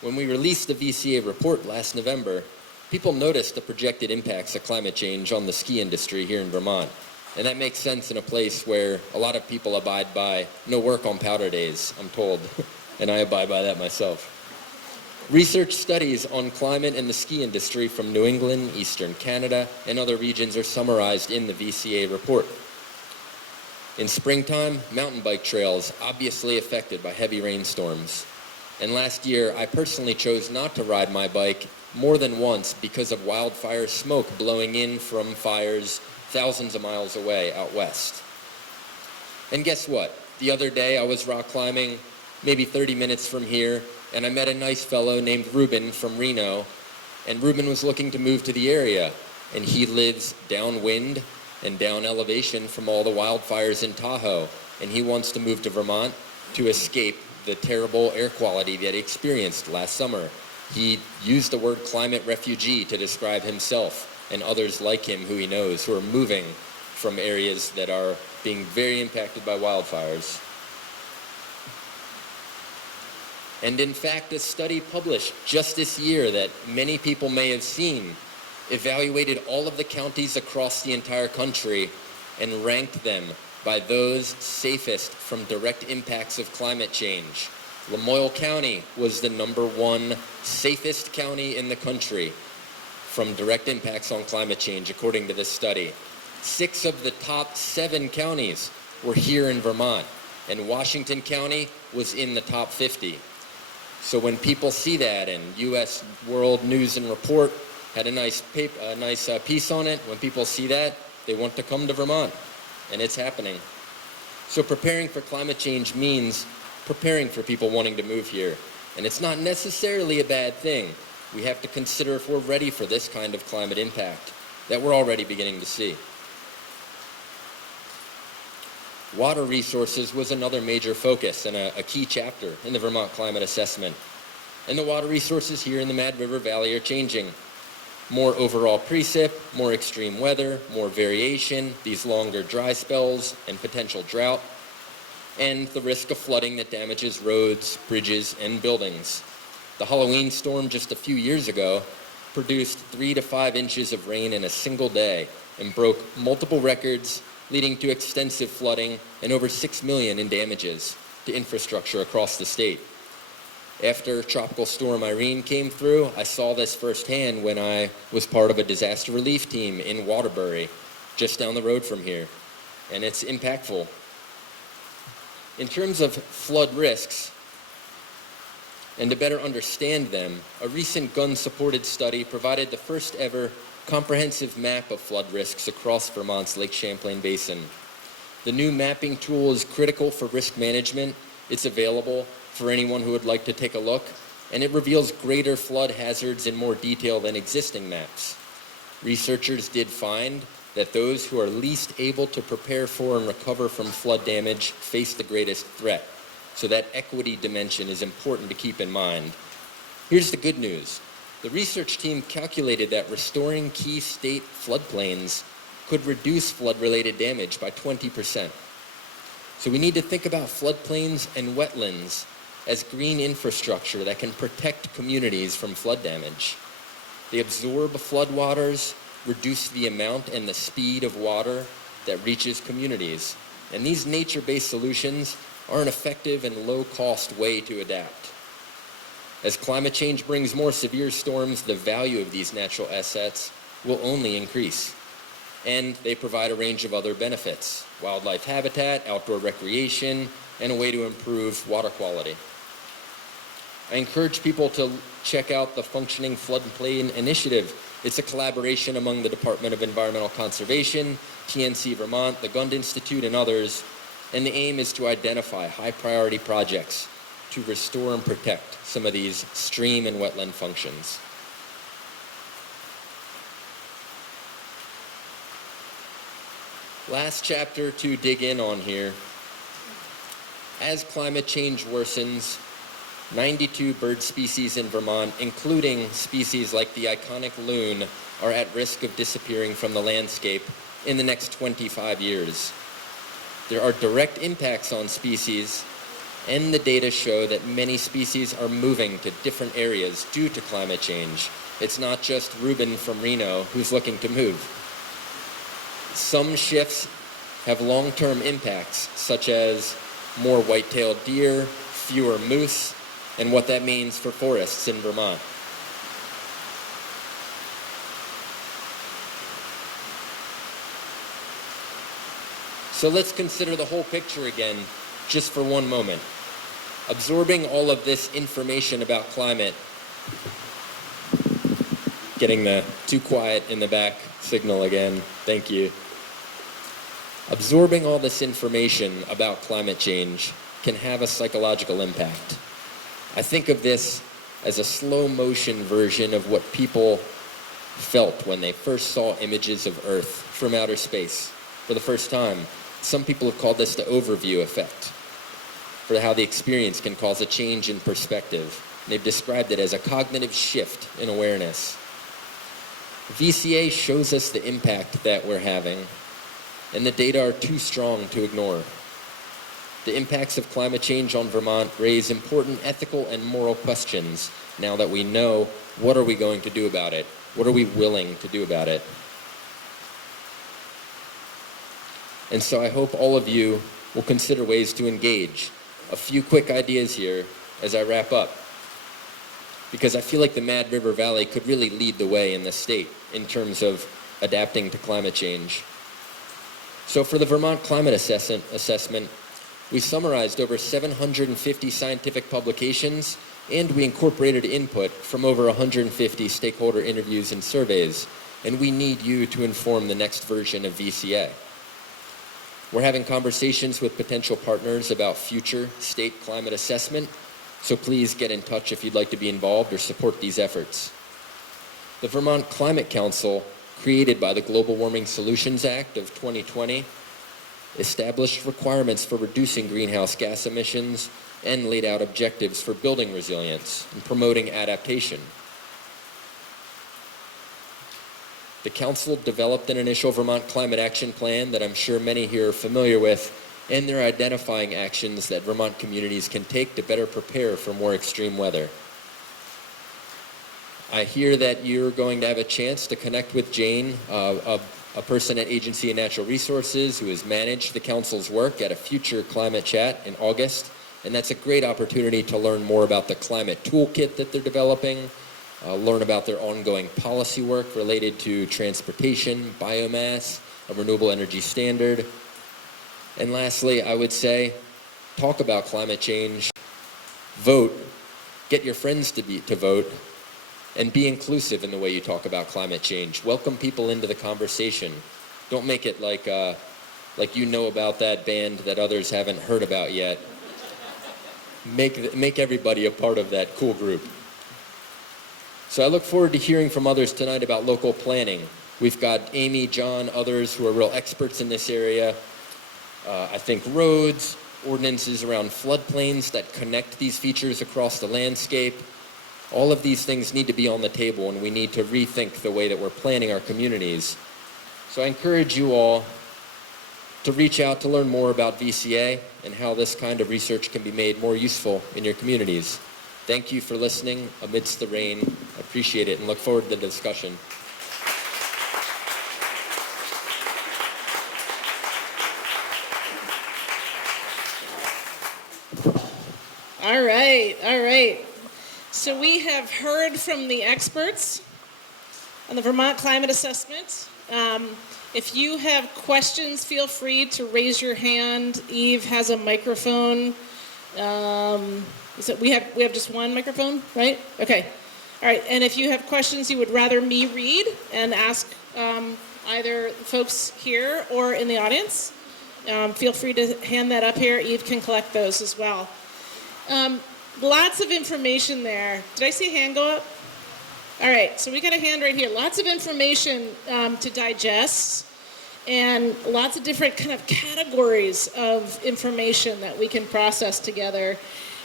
When we released the VCA report last November, people noticed the projected impacts of climate change on the ski industry here in Vermont. And that makes sense in a place where a lot of people abide by no work on powder days, I'm told, and I abide by that myself. Research studies on climate and the ski industry from New England, Eastern Canada, and other regions are summarized in the VCA report. In springtime, mountain bike trails obviously affected by heavy rainstorms. And last year, I personally chose not to ride my bike more than once because of wildfire smoke blowing in from fires thousands of miles away out west. And guess what? The other day I was rock climbing maybe 30 minutes from here, and I met a nice fellow named Ruben from Reno, and Ruben was looking to move to the area, and he lives downwind and down elevation from all the wildfires in Tahoe, and he wants to move to Vermont to escape the terrible air quality that he experienced last summer. He used the word climate refugee to describe himself and others like him who he knows who are moving from areas that are being very impacted by wildfires. And in fact, a study published just this year that many people may have seen evaluated all of the counties across the entire country and ranked them by those safest from direct impacts of climate change. Lamoille County was the #1 safest county in the country from direct impacts on climate change, according to this study. 6 of the top 7 counties were here in Vermont, and Washington County was in the top 50. So when people see that, and U.S. World News and Report had a nice piece on it, when people see that, they want to come to Vermont, and it's happening. So preparing for climate change means preparing for people wanting to move here, and it's not necessarily a bad thing. We have to consider if we're ready for this kind of climate impact that we're already beginning to see. Water resources was another major focus and a key chapter in the Vermont Climate Assessment. And the water resources here in the Mad River Valley are changing. More overall precip, more extreme weather, more variation, these longer dry spells and potential drought, and the risk of flooding that damages roads, bridges, and buildings. The Halloween storm just a few years ago produced 3 to 5 inches of rain in a single day and broke multiple records, leading to extensive flooding and over $6 million in damages to infrastructure across the state. After Tropical Storm Irene came through, I saw this firsthand when I was part of a disaster relief team in Waterbury, just down the road from here, and it's impactful. In terms of flood risks, and to better understand them, a recent gun-supported study provided the first ever comprehensive map of flood risks across Vermont's Lake Champlain Basin. The new mapping tool is critical for risk management. It's available for anyone who would like to take a look, and it reveals greater flood hazards in more detail than existing maps. Researchers did find that those who are least able to prepare for and recover from flood damage face the greatest threat. So that equity dimension is important to keep in mind. Here's the good news. The research team calculated that restoring key state floodplains could reduce flood-related damage by 20%. So we need to think about floodplains and wetlands as green infrastructure that can protect communities from flood damage. They absorb floodwaters, reduce the amount and the speed of water that reaches communities. And these nature-based solutions are an effective and low-cost way to adapt. As climate change brings more severe storms, the value of these natural assets will only increase. And they provide a range of other benefits: wildlife habitat, outdoor recreation, and a way to improve water quality. I encourage people to check out the Functioning Floodplain Initiative. It's a collaboration among the Department of Environmental Conservation, TNC Vermont, the Gund Institute, and others. And the aim is to identify high-priority projects to restore and protect some of these stream and wetland functions. Last chapter to dig in on here. As climate change worsens, 92 bird species in Vermont, including species like the iconic loon, are at risk of disappearing from the landscape in the next 25 years. There are direct impacts on species, and the data show that many species are moving to different areas due to climate change. It's not just Ruben from Reno who's looking to move. Some shifts have long-term impacts, such as more white-tailed deer, fewer moose, and what that means for forests in Vermont. So let's consider the whole picture again, just for one moment. Absorbing all of this information about climate, getting the too quiet in the back signal again, thank you. Absorbing all this information about climate change can have a psychological impact. I think of this as a slow motion version of what people felt when they first saw images of Earth from outer space for the first time. Some people have called this the overview effect, for how the experience can cause a change in perspective. They've described it as a cognitive shift in awareness. VCA shows us the impact that we're having, and the data are too strong to ignore. The impacts of climate change on Vermont raise important ethical and moral questions now that we know what are we going to do about it? What are we willing to do about it? And so I hope all of you will consider ways to engage. A few quick ideas here as I wrap up, because I feel like the Mad River Valley could really lead the way in the state in terms of adapting to climate change. So for the Vermont Climate Assessment, we summarized over 750 scientific publications, and we incorporated input from over 150 stakeholder interviews and surveys, and we need you to inform the next version of VCA. We're having conversations with potential partners about future state climate assessment, so please get in touch if you'd like to be involved or support these efforts. The Vermont Climate Council, created by the Global Warming Solutions Act of 2020, established requirements for reducing greenhouse gas emissions and laid out objectives for building resilience and promoting adaptation. The council developed an initial Vermont Climate Action Plan that I'm sure many here are familiar with, and they're identifying actions that Vermont communities can take to better prepare for more extreme weather. I hear that you're going to have a chance to connect with Jane, a person at Agency of Natural Resources who has managed the council's work at a future climate chat in August, and that's a great opportunity to learn more about the climate toolkit that they're developing, learn about their ongoing policy work related to transportation, biomass, a renewable energy standard. And lastly, I would say, talk about climate change, vote, get your friends to vote, And be inclusive in the way you talk about climate change. Welcome people into the conversation. Don't make it like you know about that band that others haven't heard about yet. Make everybody a part of that cool group. So I look forward to hearing from others tonight about local planning. We've got Amy, John, others who are real experts in this area. I think roads, ordinances around floodplains that connect these features across the landscape. All of these things need to be on the table, and we need to rethink the way that we're planning our communities. So I encourage you all to reach out to learn more about VCA and how this kind of research can be made more useful in your communities. Thank you for listening amidst the rain. I appreciate it and look forward to the discussion. All right, all right. So we have heard from the experts on the Vermont Climate Assessment. If you have questions, feel free to raise your hand. Eve has a microphone. We have just one microphone, right? Okay. All right. And if you have questions you would rather me read and ask either folks here or in the audience, feel free to hand that up here. Eve can collect those as well. Lots of information there. Did I see a hand go up? All right, so we got a hand right here. Lots of information to digest and lots of different kind of categories of information that we can process together.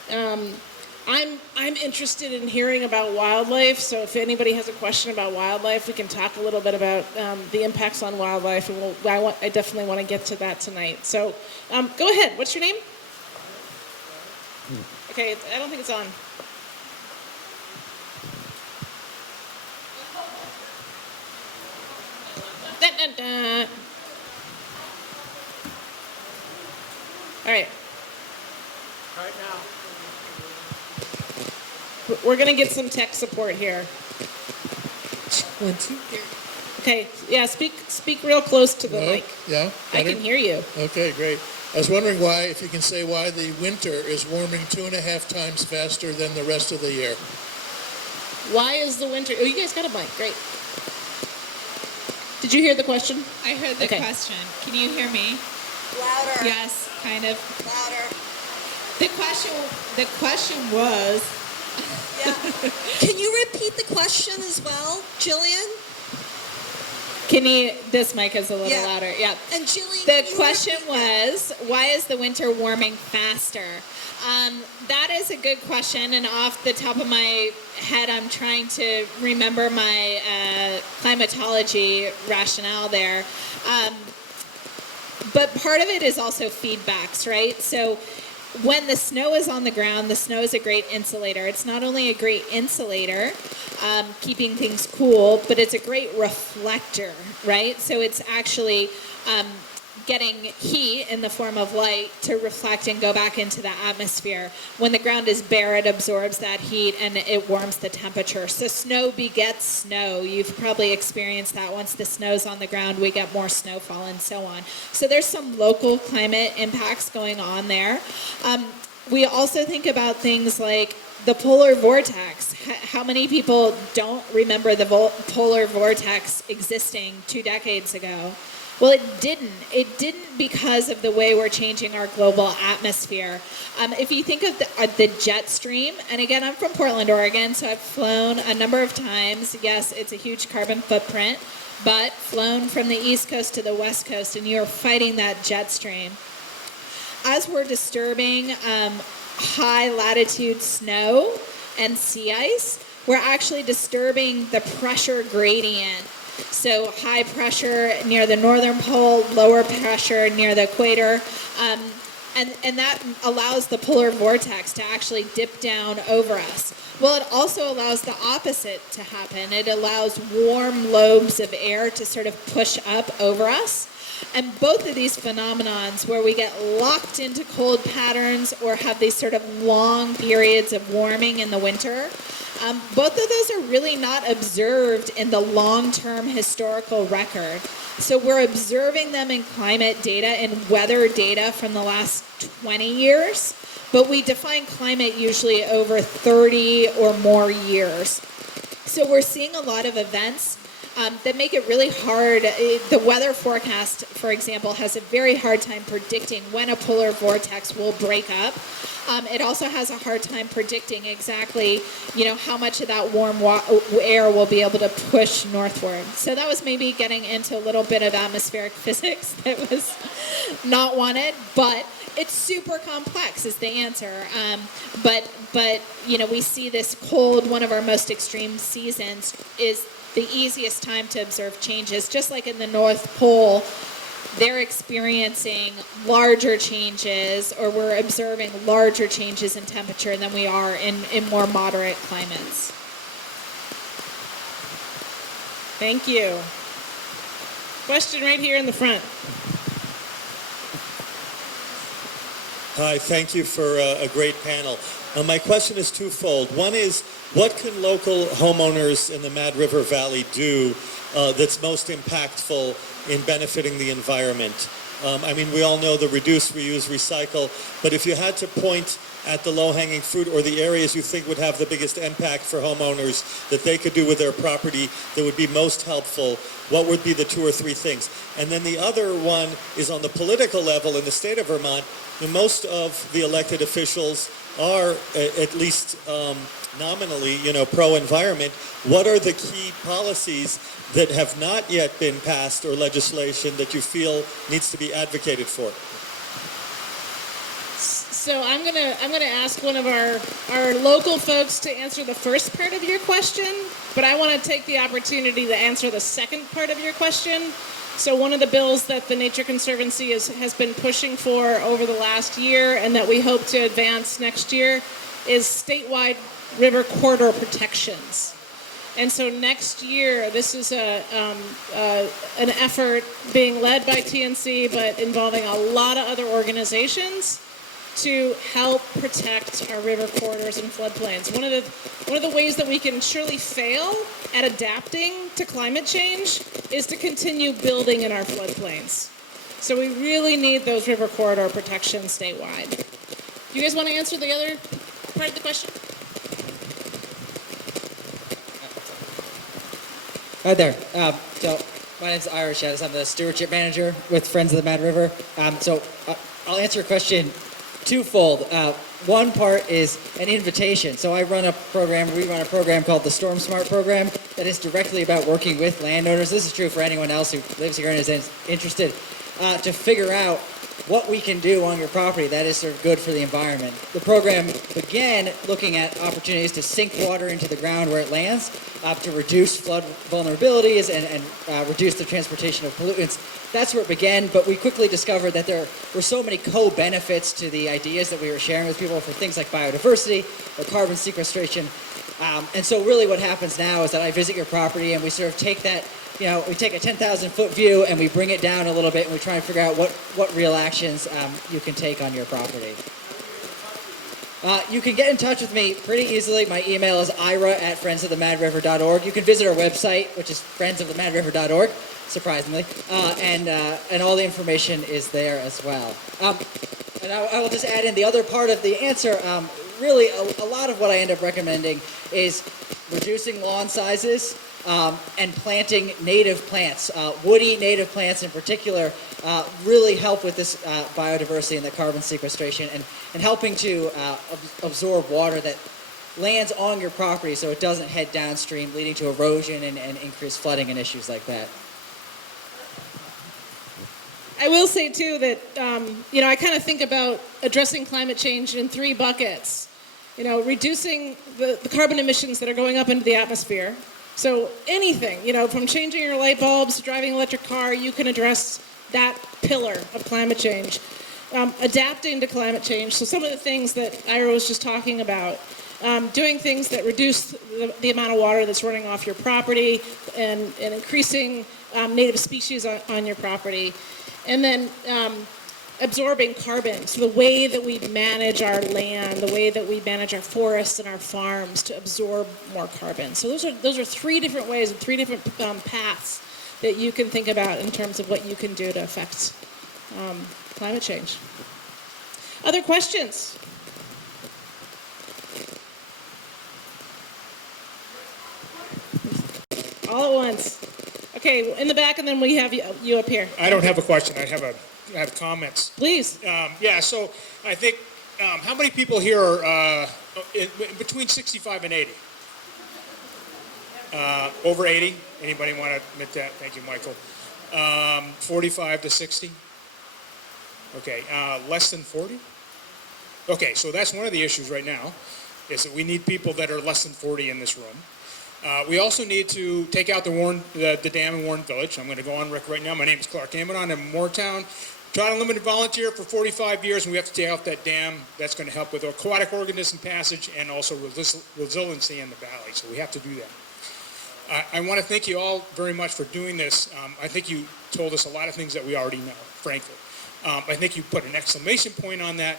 I'm interested in hearing about wildlife, so if anybody has a question about wildlife, we can talk a little bit about the impacts on wildlife, and I definitely want to get to that tonight. So go ahead. What's your name? Okay, I don't think it's on. Dun, dun, dun. All right. Right now. We're going to get some tech support here. 1, 2, 3. Okay, yeah, speak real close to the mic. Yeah? I can hear you. Okay, great. I was wondering if you can say why the winter is warming 2.5 times faster than the rest of the year. Why is the winter... Oh, you guys got a mic. Great. Did you hear the question? I heard the Okay. question. Can you hear me? Louder. Yes, kind of. Louder. The question was, Yeah. Can you repeat the question as well, Gillian? this mic is a little Yeah. louder. Yeah. And Gillian, The can you question repeat that? was, why is the winter warming faster? That is a good question, and off the top of my head, I'm trying to remember my climatology rationale there. But part of it is also feedbacks, right? So when the snow is on the ground, the snow is a great insulator. It's not only a great insulator, keeping things cool, but it's a great reflector, right? So it's actually getting heat in the form of light to reflect and go back into the atmosphere. When the ground is bare, it absorbs that heat and it warms the temperature. So snow begets snow. You've probably experienced that. Once the snow's on the ground, we get more snowfall and so on. So there's some local climate impacts going on there. We also think about things like the polar vortex. How many people don't remember the polar vortex existing 2 decades ago? Well, it didn't. It didn't because of the way we're changing our global atmosphere. If you think of the jet stream, and again, I'm from Portland, Oregon, so I've flown a number of times. Yes, it's a huge carbon footprint, but flown from the East Coast to the West Coast, and you're fighting that jet stream. As we're disturbing high latitude snow and sea ice, we're actually disturbing the pressure gradient. So high pressure near the northern pole, lower pressure near the equator, and that allows the polar vortex to actually dip down over us. Well, it also allows the opposite to happen. It allows warm lobes of air to sort of push up over us. And both of these phenomenons, where we get locked into cold patterns or have these sort of long periods of warming in the winter, both of those are really not observed in the long-term historical record. So we're observing them in climate data and weather data from the last 20 years, but we define climate usually over 30 or more years. So we're seeing a lot of events that make it really hard. The weather forecast, for example, has a very hard time predicting when a polar vortex will break up. It also has a hard time predicting exactly, how much of that warm air will be able to push northward. So that was maybe getting into a little bit of atmospheric physics that was not wanted, but it's super complex is the answer. But we see this cold, one of our most extreme seasons, is the easiest time to observe changes. Just like in the North Pole, they're experiencing larger changes, or we're observing larger changes in temperature than we are in more moderate climates. Thank you. Question right here in the front. Hi, thank you for a great panel. My question is twofold. One is, what can local homeowners in the Mad River Valley do that's most impactful in benefiting the environment? We all know the reduce, reuse, recycle, but if you had to point at the low-hanging fruit or the areas you think would have the biggest impact for homeowners that they could do with their property that would be most helpful, what would be the 2 or 3 things? And then the other one is on the political level in the state of Vermont. Most of the elected officials are, at least nominally, pro-environment. What are the key policies that have not yet been passed or legislation that you feel needs to be advocated for? So I'm gonna ask one of our local folks to answer the first part of your question, but I want to take the opportunity to answer the second part of your question. So one of the bills that the Nature Conservancy has been pushing for over the last year and that we hope to advance next year is statewide river corridor protections. And so next year, this is an effort being led by TNC, but involving a lot of other organizations to help protect our river corridors and floodplains. One of the ways that we can surely fail at adapting to climate change is to continue building in our floodplains. So we really need those river corridor protections statewide. You guys want to answer the other part of the question? Hi there. So my name's Ira Shaddis. I'm the stewardship manager with Friends of the Mad River. I'll answer your question twofold. One part is an invitation. So we run a program called the Storm Smart program that is directly about working with landowners. This is true for anyone else who lives here and is interested to figure out what we can do on your property that is sort of good for the environment. The program began looking at opportunities to sink water into the ground where it lands, to reduce flood vulnerabilities and reduce the transportation of pollutants. That's where it began, but we quickly discovered that there were so many co-benefits to the ideas that we were sharing with people for things like biodiversity or carbon sequestration. And so really what happens now is that I visit your property and we sort of take that, we take a 10,000-foot view and we bring it down a little bit and we try and figure out what real actions you can take on your property. You can get in touch with me pretty easily. My email is ira@friendsofthemadriver.org. You can visit our website, which is friendsofthemadriver.org, surprisingly, and all the information is there as well. And I will just add in the other part of the answer. Really, a lot of what I end up recommending is reducing lawn sizes and planting native plants. Woody native plants in particular really help with this biodiversity and the carbon sequestration and helping to absorb water that lands on your property so it doesn't head downstream, leading to erosion and increased flooding and issues like that. I will say, too, that, I kind of think about addressing climate change in 3 buckets. Reducing the carbon emissions that are going up into the atmosphere. So anything, from changing your light bulbs, driving an electric car, you can address that pillar of climate change. Adapting to climate change. So some of the things that Ira was just talking about. Doing things that reduce the amount of water that's running off your property and increasing native species on your property. And then absorbing carbon. So the way that we manage our land, the way that we manage our forests and our farms to absorb more carbon. So those are 3 different ways and 3 different paths that you can think about in terms of what you can do to affect climate change. Other questions? all at once. Okay, in the back, and then we have you up here. I don't have a question. I have comments. Please. Yeah, so I think, how many people here are between 65 and 80? Over 80? Anybody want to admit that? Thank you, Michael. 45 to 60? Okay, less than 40? Okay, so that's one of the issues right now, is that we need people that are less than 40 in this room. We also need to take out the dam in Warren Village. I'm going to go on record right now. My name is Clark Amidon. I'm in Moortown. Trout Unlimited volunteer for 45 years, and we have to take out that dam. That's going to help with aquatic organism passage and also resiliency in the valley. So we have to do that. I want to thank you all very much for doing this. I think you told us a lot of things that we already know, frankly. I think you put an exclamation point on that.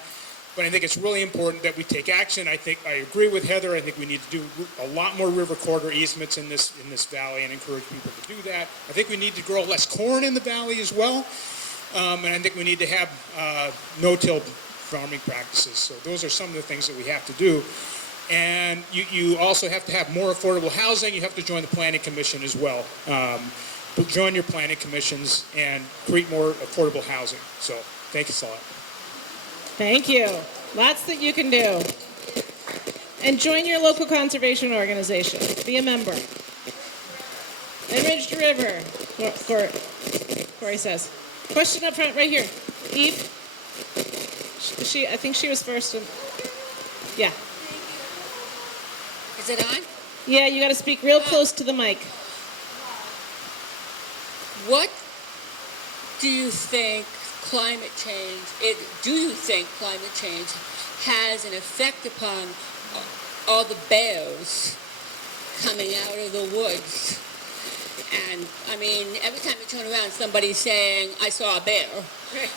But I think it's really important that we take action. I agree with Heather. I think we need to do a lot more river corridor easements in this valley and encourage people to do that. I think we need to grow less corn in the valley as well. And I think we need to have no-till farming practices. So those are some of the things that we have to do. And you also have to have more affordable housing. You have to join the planning commission as well. Join your planning commissions and create more affordable housing. So thank you so much. Thank you. Lots that you can do. And join your local conservation organization. Be a member. Enriched River, Corey says. Question up front right here. Eve? I think she was first. Yeah. Is it on? Yeah, you got to speak real close to the mic. What do you think climate change has an effect upon all the bears coming out of the woods? And I mean, every time you turn around, somebody's saying, I saw a bear.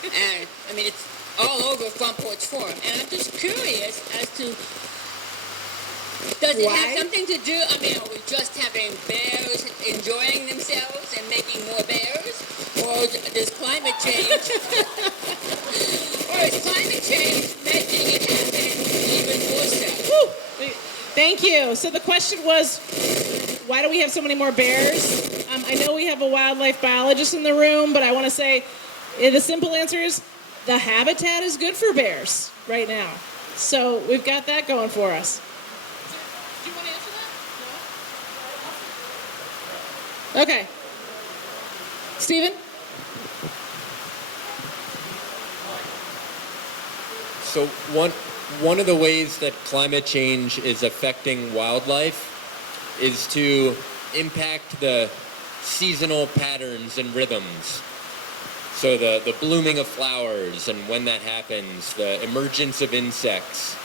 And I mean, it's all over Front Porch Forum. And I'm just curious as to, does it have something to do, I mean, are we just having bears enjoying themselves and making more bears? Or does climate change, making it happen even more so? Woo. Thank you. So the question was, why do we have so many more bears? I know we have a wildlife biologist in the room, but I want to say the simple answer is the habitat is good for bears right now. So we've got that going for us. Do you want to answer that? No? Okay. Stephen? So one of the ways that climate change is affecting wildlife is to impact the seasonal patterns and rhythms. So the blooming of flowers and when that happens, the emergence of insects,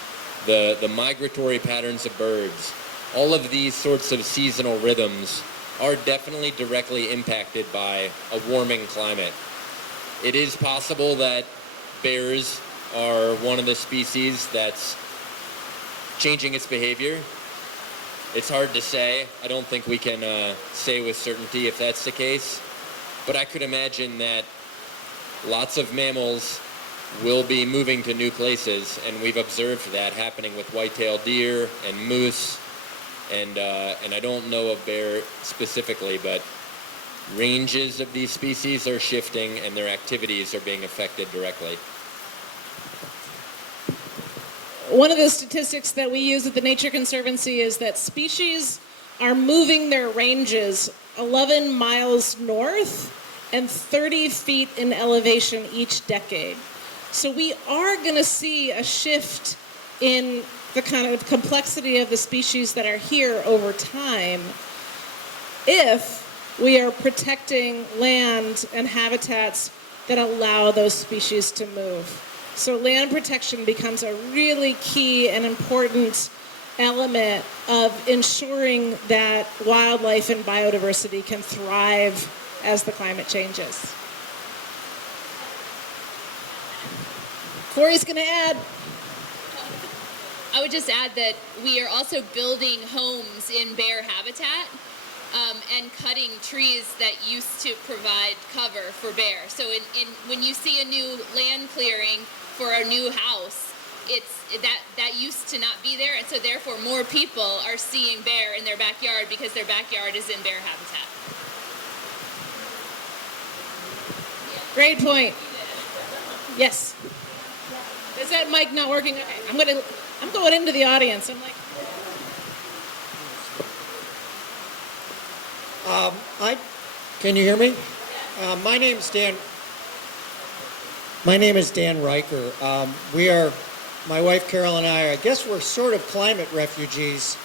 the migratory patterns of birds, all of these sorts of seasonal rhythms are definitely directly impacted by a warming climate. It is possible that bears are one of the species that's changing its behavior. It's hard to say. I don't think we can say with certainty if that's the case. But I could imagine that lots of mammals will be moving to new places, and we've observed that happening with white-tailed deer and moose, and I don't know of bear specifically, but ranges of these species are shifting and their activities are being affected directly. One of the statistics that we use at the Nature Conservancy is that species are moving their ranges 11 miles north and 30 feet in elevation each decade. So we are going to see a shift in the kind of complexity of the species that are here over time if we are protecting land and habitats that allow those species to move. So land protection becomes a really key and important element of ensuring that wildlife and biodiversity can thrive as the climate changes. Corey's going to add. I would just add that we are also building homes in bear habitat and cutting trees that used to provide cover for bear. So when you see a new land clearing for a new house, that used to not be there, and so therefore more people are seeing bear in their backyard because their backyard is in bear habitat. Great point. Yes. Is that mic not working? Okay, I'm going into the audience. I'm like, Can you hear me? My name is Dan. My name is Dan Riker. My wife Carol and I guess we're sort of climate refugees.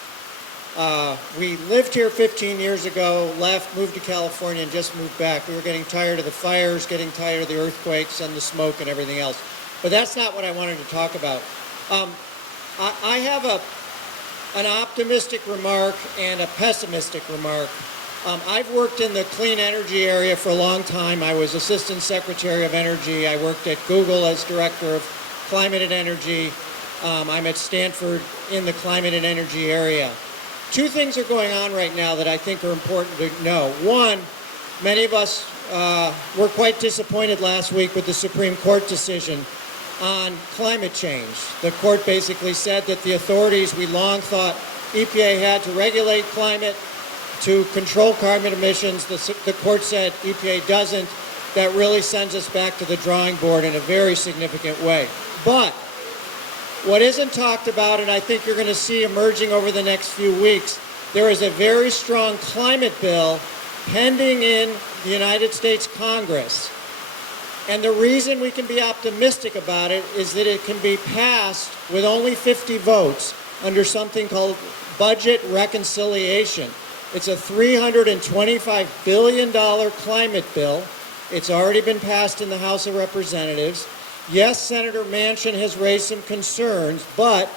We lived here 15 years ago, left, moved to California, and just moved back. We were getting tired of the fires, getting tired of the earthquakes and the smoke and everything else. But that's not what I wanted to talk about. I have an optimistic remark and a pessimistic remark. I've worked in the clean energy area for a long time. I was Assistant Secretary of Energy. I worked at Google as Director of Climate and Energy. I'm at Stanford in the climate and energy area. Two things are going on right now that I think are important to know. One, many of us were quite disappointed last week with the Supreme Court decision on climate change. The court basically said that the authorities we long thought EPA had to regulate climate, to control carbon emissions, the court said EPA doesn't. That really sends us back to the drawing board in a very significant way. But what isn't talked about, and I think you're going to see emerging over the next few weeks, there is a very strong climate bill pending in the United States Congress. And the reason we can be optimistic about it is that it can be passed with only 50 votes under something called budget reconciliation. It's a $325 billion climate bill. It's already been passed in the House of Representatives. Yes, Senator Manchin has raised some concerns, but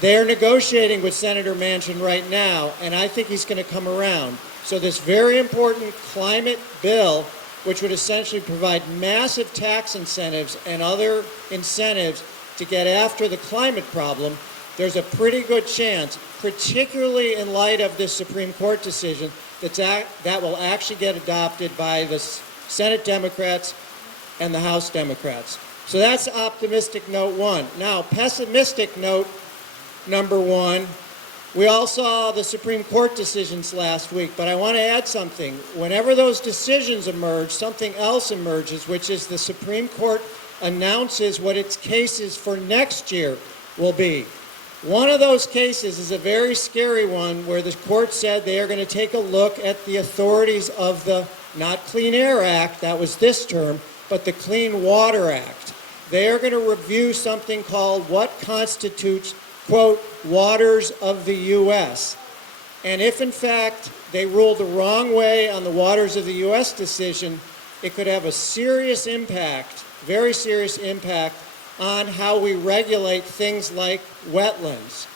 they're negotiating with Senator Manchin right now, and I think he's going to come around. So this very important climate bill, which would essentially provide massive tax incentives and other incentives to get after the climate problem, there's a pretty good chance, particularly in light of this Supreme Court decision, that will actually get adopted by the Senate Democrats and the House Democrats. So that's optimistic note one. Now, pessimistic note number one, we all saw the Supreme Court decisions last week, but I want to add something. Whenever those decisions emerge, something else emerges, which is the Supreme Court announces what its cases for next year will be. One of those cases is a very scary one where the court said they are going to take a look at the authorities of the, not Clean Air Act, that was this term, but the Clean Water Act. They are going to review something called what constitutes, quote, waters of the U.S. And if, in fact, they rule the wrong way on the waters of the U.S. decision, it could have a serious impact, very serious impact, on how we regulate things like wetlands.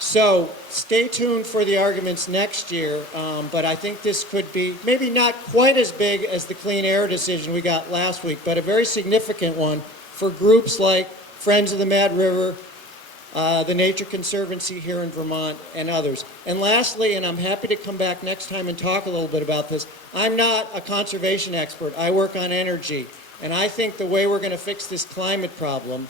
So stay tuned for the arguments next year, but I think this could be maybe not quite as big as the clean air decision we got last week, but a very significant one for groups like Friends of the Mad River, the Nature Conservancy here in Vermont, and others. And lastly, and I'm happy to come back next time and talk a little bit about this, I'm not a conservation expert. I work on energy. And I think the way we're going to fix this climate problem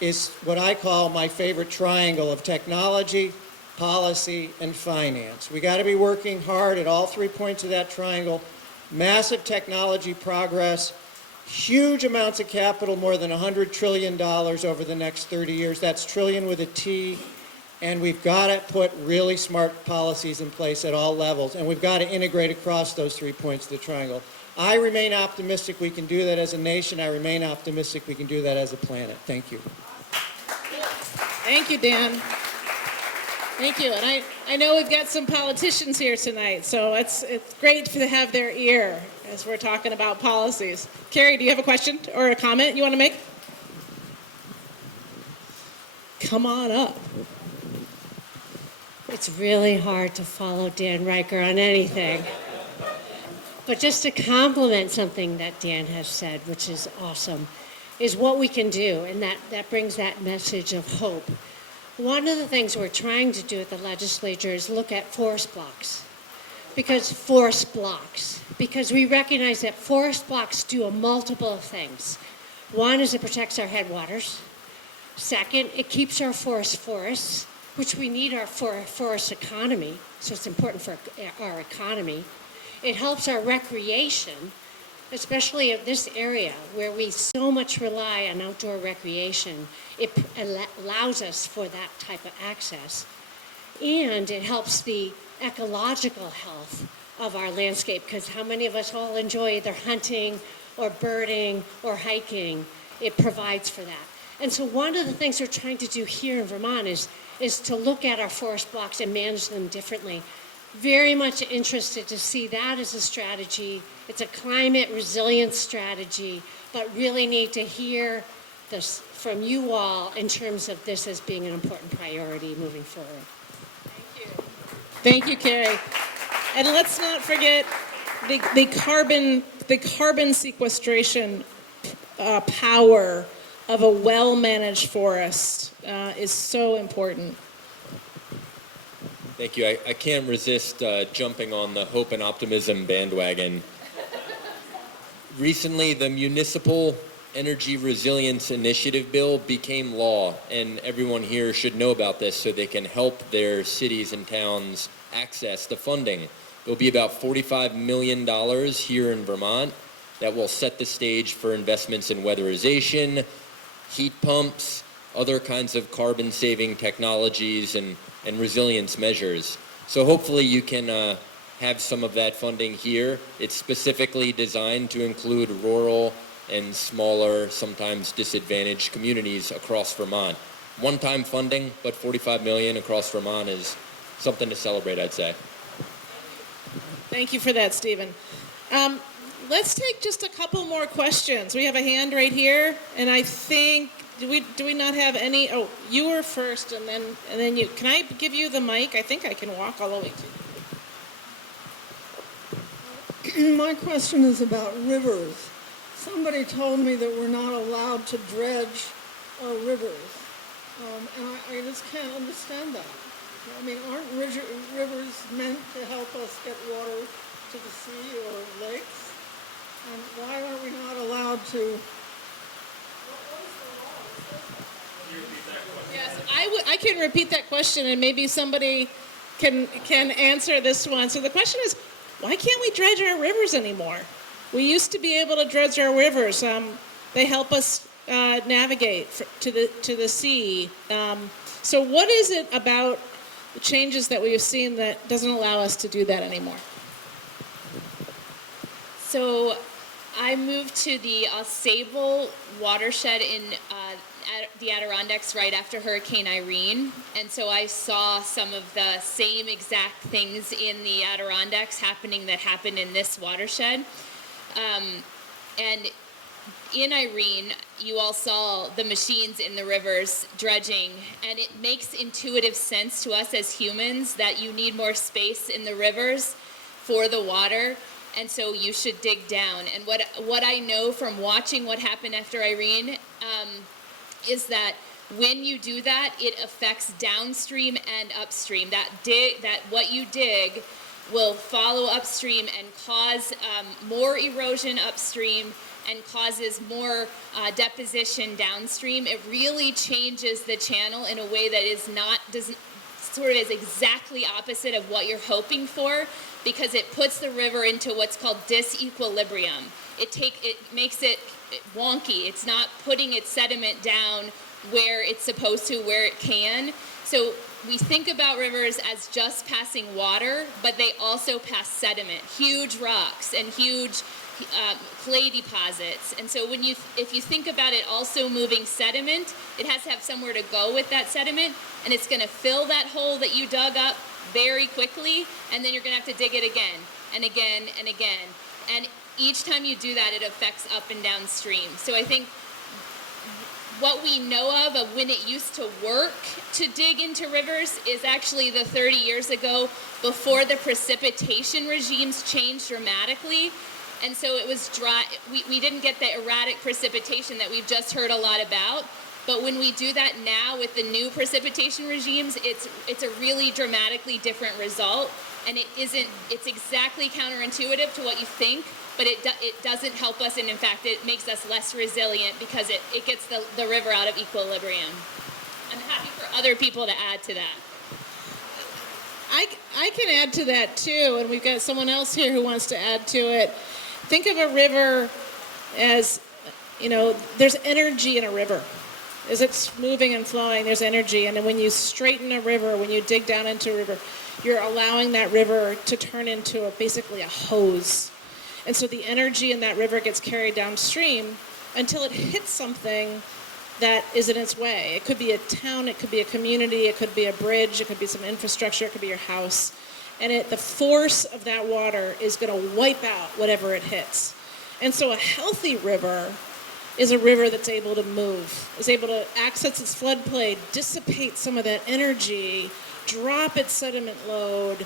is what I call my favorite triangle of technology, policy, and finance. We got to be working hard at all 3 points of that triangle. Massive technology progress, huge amounts of capital, more than $100 trillion over the next 30 years. That's trillion with a T. And we've got to put really smart policies in place at all levels. And we've got to integrate across those 3 points of the triangle. I remain optimistic we can do that as a nation. I remain optimistic we can do that as a planet. Thank you. thank you, Dan. Thank you. And I know we've got some politicians here tonight, so it's great to have their ear as we're talking about policies. Carrie, do you have a question or a comment you want to make? Come on up. It's really hard to follow Dan Riker on anything. But just to compliment something that Dan has said, which is awesome, is what we can do, and that brings that message of hope. One of the things we're trying to do at the legislature is look at forest blocks. Because we recognize that forest blocks do a multiple of things. One is it protects our headwaters. Second, it keeps our forests, which we need our forest economy, so it's important for our economy. It helps our recreation, especially in this area where we so much rely on outdoor recreation. It allows us for that type of access. And it helps the ecological health of our landscape, because how many of us all enjoy either hunting or birding or hiking? It provides for that. And so one of the things we're trying to do here in Vermont is to look at our forest blocks and manage them differently. Very much interested to see that as a strategy. It's a climate resilience strategy, but really need to hear this from you all in terms of this as being an important priority moving forward. Thank you, Carrie. And let's not forget the carbon sequestration power of a well-managed forest is so important. Thank you. I can't resist jumping on the hope and optimism bandwagon. Recently, the Municipal Energy Resilience Initiative bill became law, and everyone here should know about this so they can help their cities and towns access the funding. There'll be about $45 million here in Vermont that will set the stage for investments in weatherization, heat pumps, other kinds of carbon-saving technologies, and resilience measures. So hopefully you can have some of that funding here. It's specifically designed to include rural and smaller, sometimes disadvantaged communities across Vermont. One-time funding, but $45 million across Vermont is something to celebrate, I'd say. Thank you for that, Stephen. Let's take just a couple more questions. We have a hand right here, and I think, do we not have any? Oh, you were first, and then you. Can I give you the mic? I think I can walk all the way to you. My question is about rivers. Somebody told me that we're not allowed to dredge our rivers, and I just can't understand that. I mean, aren't rivers meant to help us get water to the sea or lakes? And why are we not allowed to? Yes, I can repeat that question, and maybe somebody can answer this one. So the question is, why can't we dredge our rivers anymore? We used to be able to dredge our rivers. They help us navigate to the sea. So what is it about the changes that we have seen that doesn't allow us to do that anymore? So I moved to the Sable watershed in the Adirondacks right after Hurricane Irene, and so I saw some of the same exact things in the Adirondacks happening that happened in this watershed. And in Irene, you all saw the machines in the rivers dredging, and it makes intuitive sense to us as humans that you need more space in the rivers for the water, and so you should dig down. And what I know from watching what happened after Irene is that when you do that, it affects downstream and upstream. That what you dig will follow upstream and cause more erosion upstream and causes more deposition downstream. It really changes the channel in a way that is exactly opposite of what you're hoping for, because it puts the river into what's called disequilibrium. It makes it wonky. It's not putting its sediment down where it's supposed to, where it can. So we think about rivers as just passing water, but they also pass sediment, huge rocks and huge clay deposits. And so if you think about it also moving sediment, it has to have somewhere to go with that sediment, and it's going to fill that hole that you dug up very quickly, and then you're going to have to dig it again and again and again. And each time you do that, it affects up and downstream. So I think what we know of when it used to work to dig into rivers is actually the 30 years ago, before the precipitation regimes changed dramatically. And so it was dry. We didn't get the erratic precipitation that we've just heard a lot about. But when we do that now with the new precipitation regimes, it's a really dramatically different result, and it's exactly counterintuitive to what you think, but it doesn't help us, and in fact it makes us less resilient because it gets the river out of equilibrium. I'm happy for other people to add to that. I can add to that too, and we've got someone else here who wants to add to it. Think of a river as, there's energy in a river. As it's moving and flowing, there's energy. And then when you straighten a river, when you dig down into a river, you're allowing that river to turn into basically a hose. And so the energy in that river gets carried downstream until it hits something that is in its way. It could be a town, it could be a community, it could be a bridge, it could be some infrastructure, it could be your house. And the force of that water is going to wipe out whatever it hits. And so a healthy river is a river that's able to move, is able to access its floodplain, dissipate some of that energy, drop its sediment load,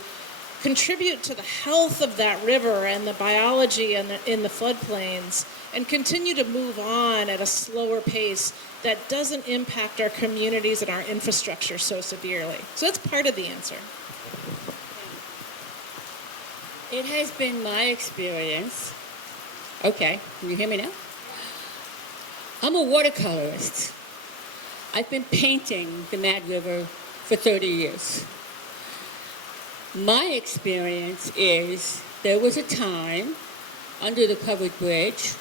contribute to the health of that river and the biology in the floodplains, and continue to move on at a slower pace that doesn't impact our communities and our infrastructure so severely. So that's part of the answer. It has been my experience. Okay, can you hear me now? I'm a watercolorist. I've been painting the Mad River for 30 years. My experience is there was a time under the covered bridge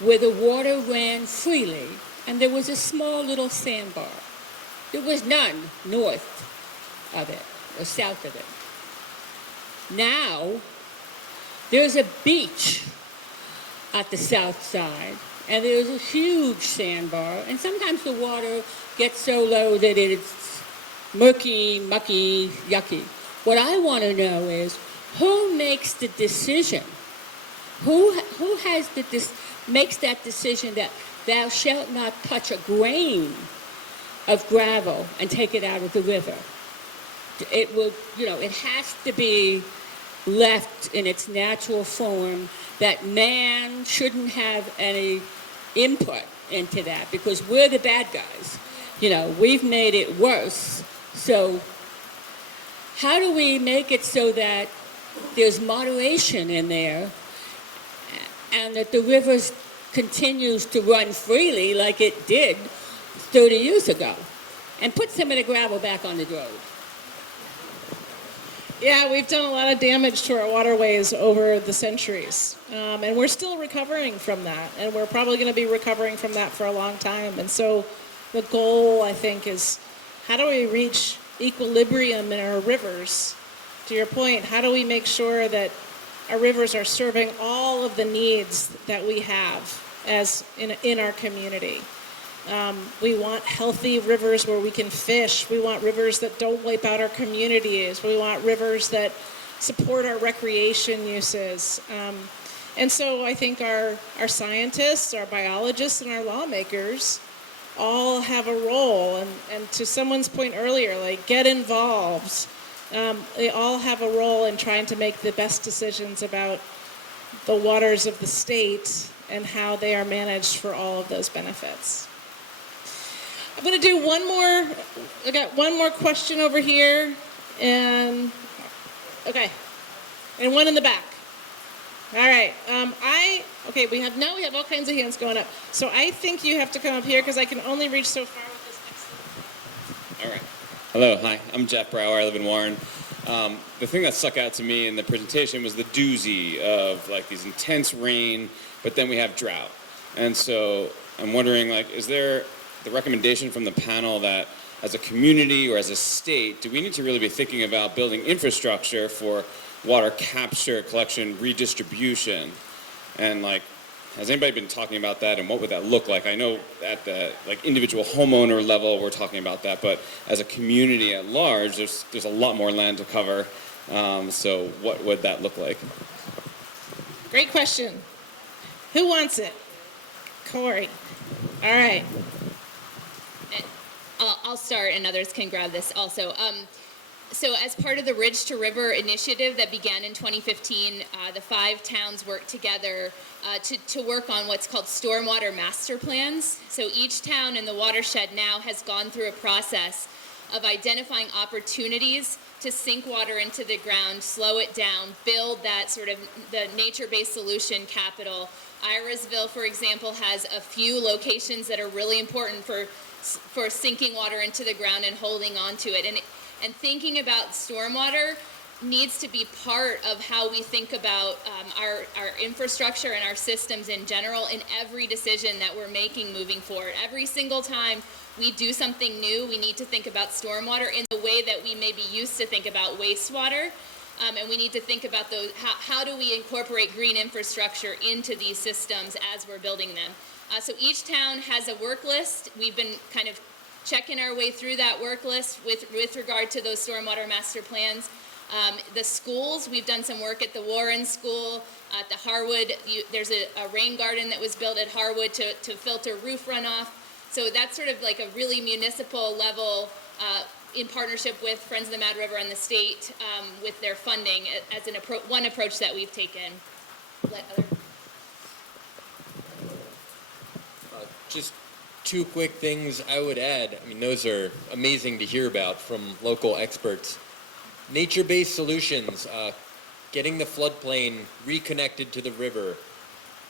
where the water ran freely and there was a small little sandbar. There was none north of it or south of it. Now, there's a beach at the south side, and there's a huge sandbar, and sometimes the water gets so low that it's murky, mucky, yucky. What I want to know is who makes the decision? Who makes that decision that thou shalt not touch a grain of gravel and take it out of the river? It will, it has to be left in its natural form, that man shouldn't have any input into that because we're the bad guys. We've made it worse. So how do we make it so that there's moderation in there and that the river continues to run freely like it did 30 years ago and put some of the gravel back on the road? Yeah, we've done a lot of damage to our waterways over the centuries, and we're still recovering from that, and we're probably going to be recovering from that for a long time. And so the goal, I think, is how do we reach equilibrium in our rivers? To your point, how do we make sure that our rivers are serving all of the needs that we have as in our community? We want healthy rivers where we can fish. We want rivers that don't wipe out our communities. We want rivers that support our recreation uses. And so I think our scientists, our biologists, and our lawmakers all have a role. And to someone's point earlier, like, get involved. They all have a role in trying to make the best decisions about the waters of the state and how they are managed for all of those benefits. I'm going to do one more. I got one more question over here, and and one in the back. All right. We have all kinds of hands going up. So I think you have to come up here because I can only reach so far with this next one. All right. Hello. Hi. I'm Jeff Brower. I live in Warren. The thing that stuck out to me in the presentation was the doozy of these intense rain, but then we have drought. And so I'm wondering, is there the recommendation from the panel that as a community or as a state, do we need to really be thinking about building infrastructure for water capture, collection, redistribution? And has anybody been talking about that, and what would that look like? I know at the individual homeowner level we're talking about that, but as a community at large, there's a lot more land to cover. So what would that look like? Great question. Who wants it? Corey. All right. I'll start, and others can grab this also. So as part of the Ridge to River initiative that began in 2015, the 5 towns worked together to work on what's called stormwater master plans. So each town in the watershed now has gone through a process of identifying opportunities to sink water into the ground, slow it down, build that sort of the nature-based solution capital. Irisville, for example, has a few locations that are really important for sinking water into the ground and holding on to it. And thinking about stormwater needs to be part of how we think about our infrastructure and our systems in general in every decision that we're making moving forward. Every single time we do something new, we need to think about stormwater in the way that we maybe used to think about wastewater. And we need to think about those, how do we incorporate green infrastructure into these systems as we're building them. So each town has a work list. We've been kind of checking our way through that work list with regard to those stormwater master plans. The schools, we've done some work at the Warren School, at the Harwood. There's a rain garden that was built at Harwood to filter roof runoff. So that's sort of like a really municipal level in partnership with Friends of the Mad River and the state with their funding as one approach that we've taken. Just 2 quick things I would add. I mean, those are amazing to hear about from local experts. Nature-based solutions, getting the floodplain reconnected to the river,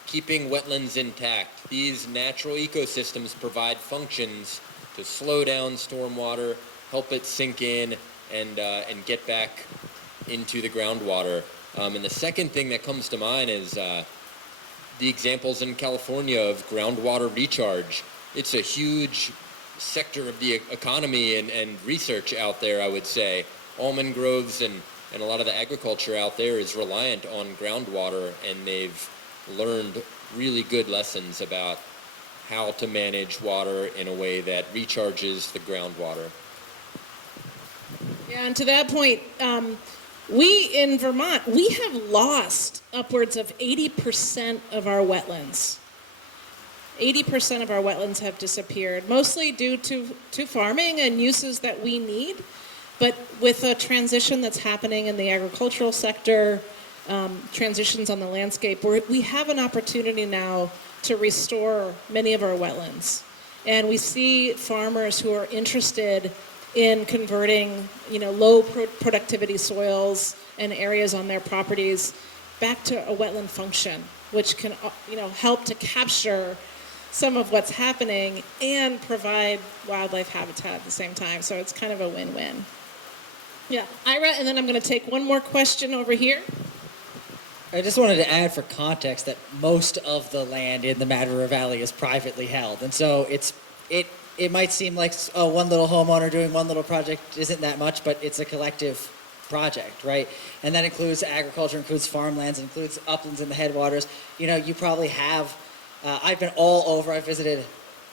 keeping wetlands intact. These natural ecosystems provide functions to slow down stormwater, help it sink in, and get back into the groundwater. And the second thing that comes to mind is the examples in California of groundwater recharge. It's a huge sector of the economy and research out there, I would say. Almond groves and a lot of the agriculture out there is reliant on groundwater, and they've learned really good lessons about how to manage water in a way that recharges the groundwater. Yeah, and to that point, we in Vermont, we have lost upwards of 80% of our wetlands. 80% of our wetlands have disappeared, mostly due to farming and uses that we need. But with a transition that's happening in the agricultural sector, transitions on the landscape, we have an opportunity now to restore many of our wetlands. And we see farmers who are interested in converting, low productivity soils and areas on their properties back to a wetland function, which can, help to capture some of what's happening and provide wildlife habitat at the same time. So it's kind of a win-win. Yeah, Ira, and then I'm going to take one more question over here. I just wanted to add for context that most of the land in the Mad River Valley is privately held. And so it might seem like one little homeowner doing one little project isn't that much, but it's a collective project, right? And that includes agriculture, includes farmlands, includes uplands in the headwaters. You probably have, I've been all over, I've visited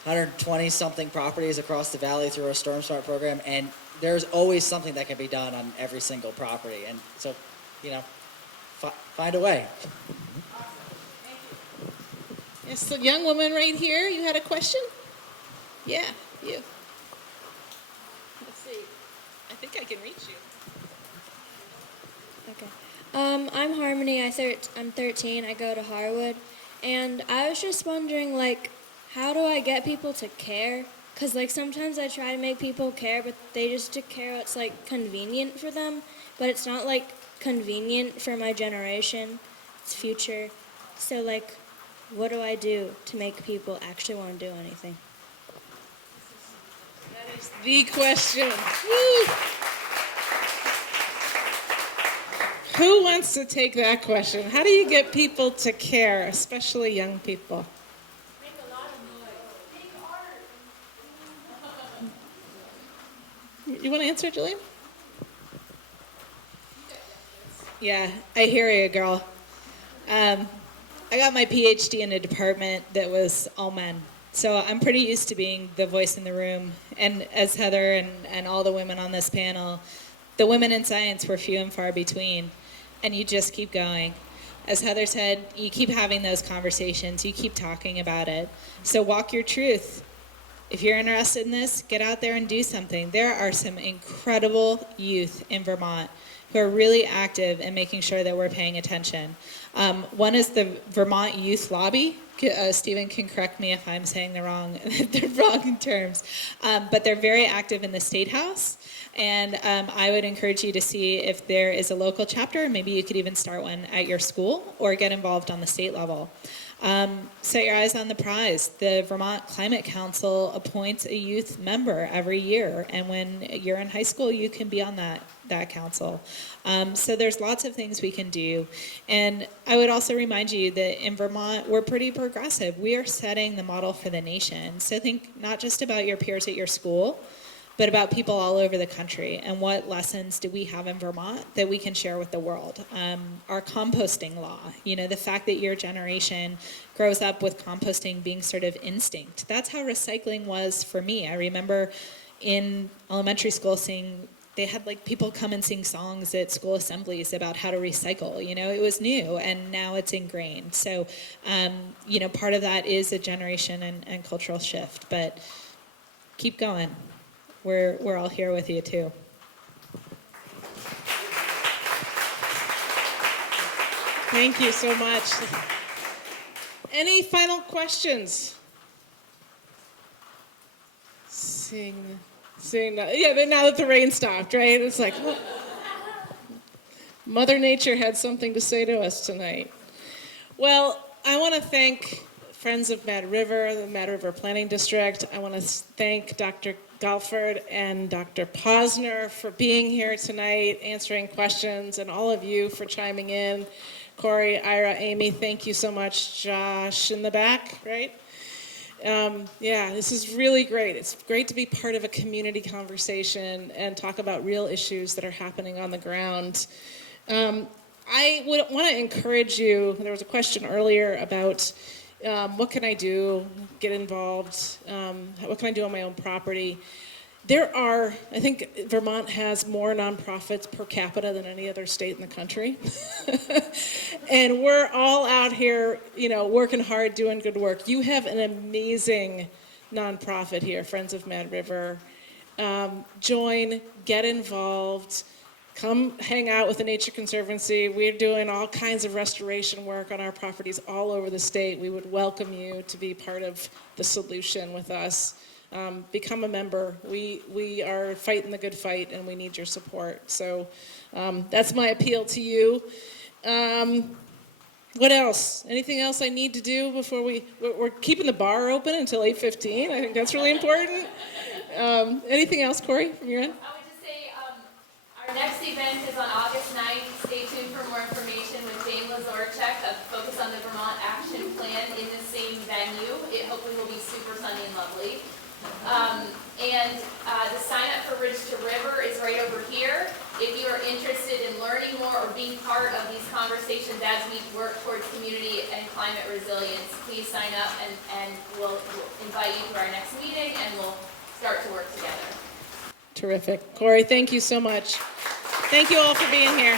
120 something properties across the valley through our Storm Smart program, and there's always something that can be done on every single property. And so, find a way. Yes, the young woman right here, you had a question? Yeah, you. Let's see. I think I can reach you. Okay. I'm Harmony. I'm 13. I go to Harwood. And I was just wondering, how do I get people to care? Because, sometimes I try to make people care, but they just care what's, convenient for them. But it's not, convenient for my generation. It's future. So, what do I do to make people actually want to do anything? That is the question. Woo! Who wants to take that question? How do you get people to care, especially young people? Make a lot of noise. You want to answer, Gillian? Yeah, I hear you, girl. I got my PhD in a department that was all men. So I'm pretty used to being the voice in the room. And as Heather and all the women on this panel, the women in science were few and far between. And you just keep going. As Heather said, you keep having those conversations. You keep talking about it. So walk your truth. If you're interested in this, get out there and do something. There are some incredible youth in Vermont who are really active in making sure that we're paying attention. One is the Vermont Youth Lobby. Stephen can correct me if I'm saying the wrong terms, but they're very active in the State House. And I would encourage you to see if there is a local chapter. Maybe you could even start one at your school or get involved on the state level. Set your eyes on the prize. The Vermont Climate Council appoints a youth member every year, and when you're in high school, you can be on that council. So there's lots of things we can do. And I would also remind you that in Vermont, we're pretty progressive. We are setting the model for the nation. So think not just about your peers at your school, but about people all over the country, and what lessons do we have in Vermont that we can share with the world. Our composting law, the fact that your generation grows up with composting being sort of instinct. That's how recycling was for me. I remember in elementary school they had people come and sing songs at school assemblies about how to recycle. It was new, and now it's ingrained. So, part of that is a generation and cultural shift, but keep going. We're all here with you too. Thank you so much. Any final questions? Seeing that, now that the rain stopped, right? It's like, well, Mother Nature had something to say to us tonight. Well, I want to thank Friends of Mad River, the Mad River Planning District. I want to thank Dr. Galford and Dr. Posner for being here tonight, answering questions, and all of you for chiming in. Corey, Ira, Amy, thank you so much. Josh in the back, right? This is really great. It's great to be part of a community conversation and talk about real issues that are happening on the ground. I would want to encourage you, there was a question earlier about what can I do, get involved, what can I do on my own property. I think Vermont has more nonprofits per capita than any other state in the country. And we're all out here, working hard, doing good work. You have an amazing nonprofit here, Friends of Mad River. Join, get involved, come hang out with the Nature Conservancy. We're doing all kinds of restoration work on our properties all over the state. We would welcome you to be part of the solution with us. Become a member. We are fighting the good fight, and we need your support. So that's my appeal to you. What else? Anything else I need to do before we're keeping the bar open until 8:15. I think that's really important. Anything else, Corey, from your end? I would just say our next event is on August 9th. Stay tuned for more information with Jane Lazorchek, a focus on the Vermont Action Plan in the same venue. It hopefully will be super sunny and lovely. The sign up for Ridge to River is right over here. If you are interested in learning more or being part of these conversations as we work towards community and climate resilience, please sign up, and we'll invite you to our next meeting, and we'll start to work together. Terrific. Corey, thank you so much. Thank you all for being here.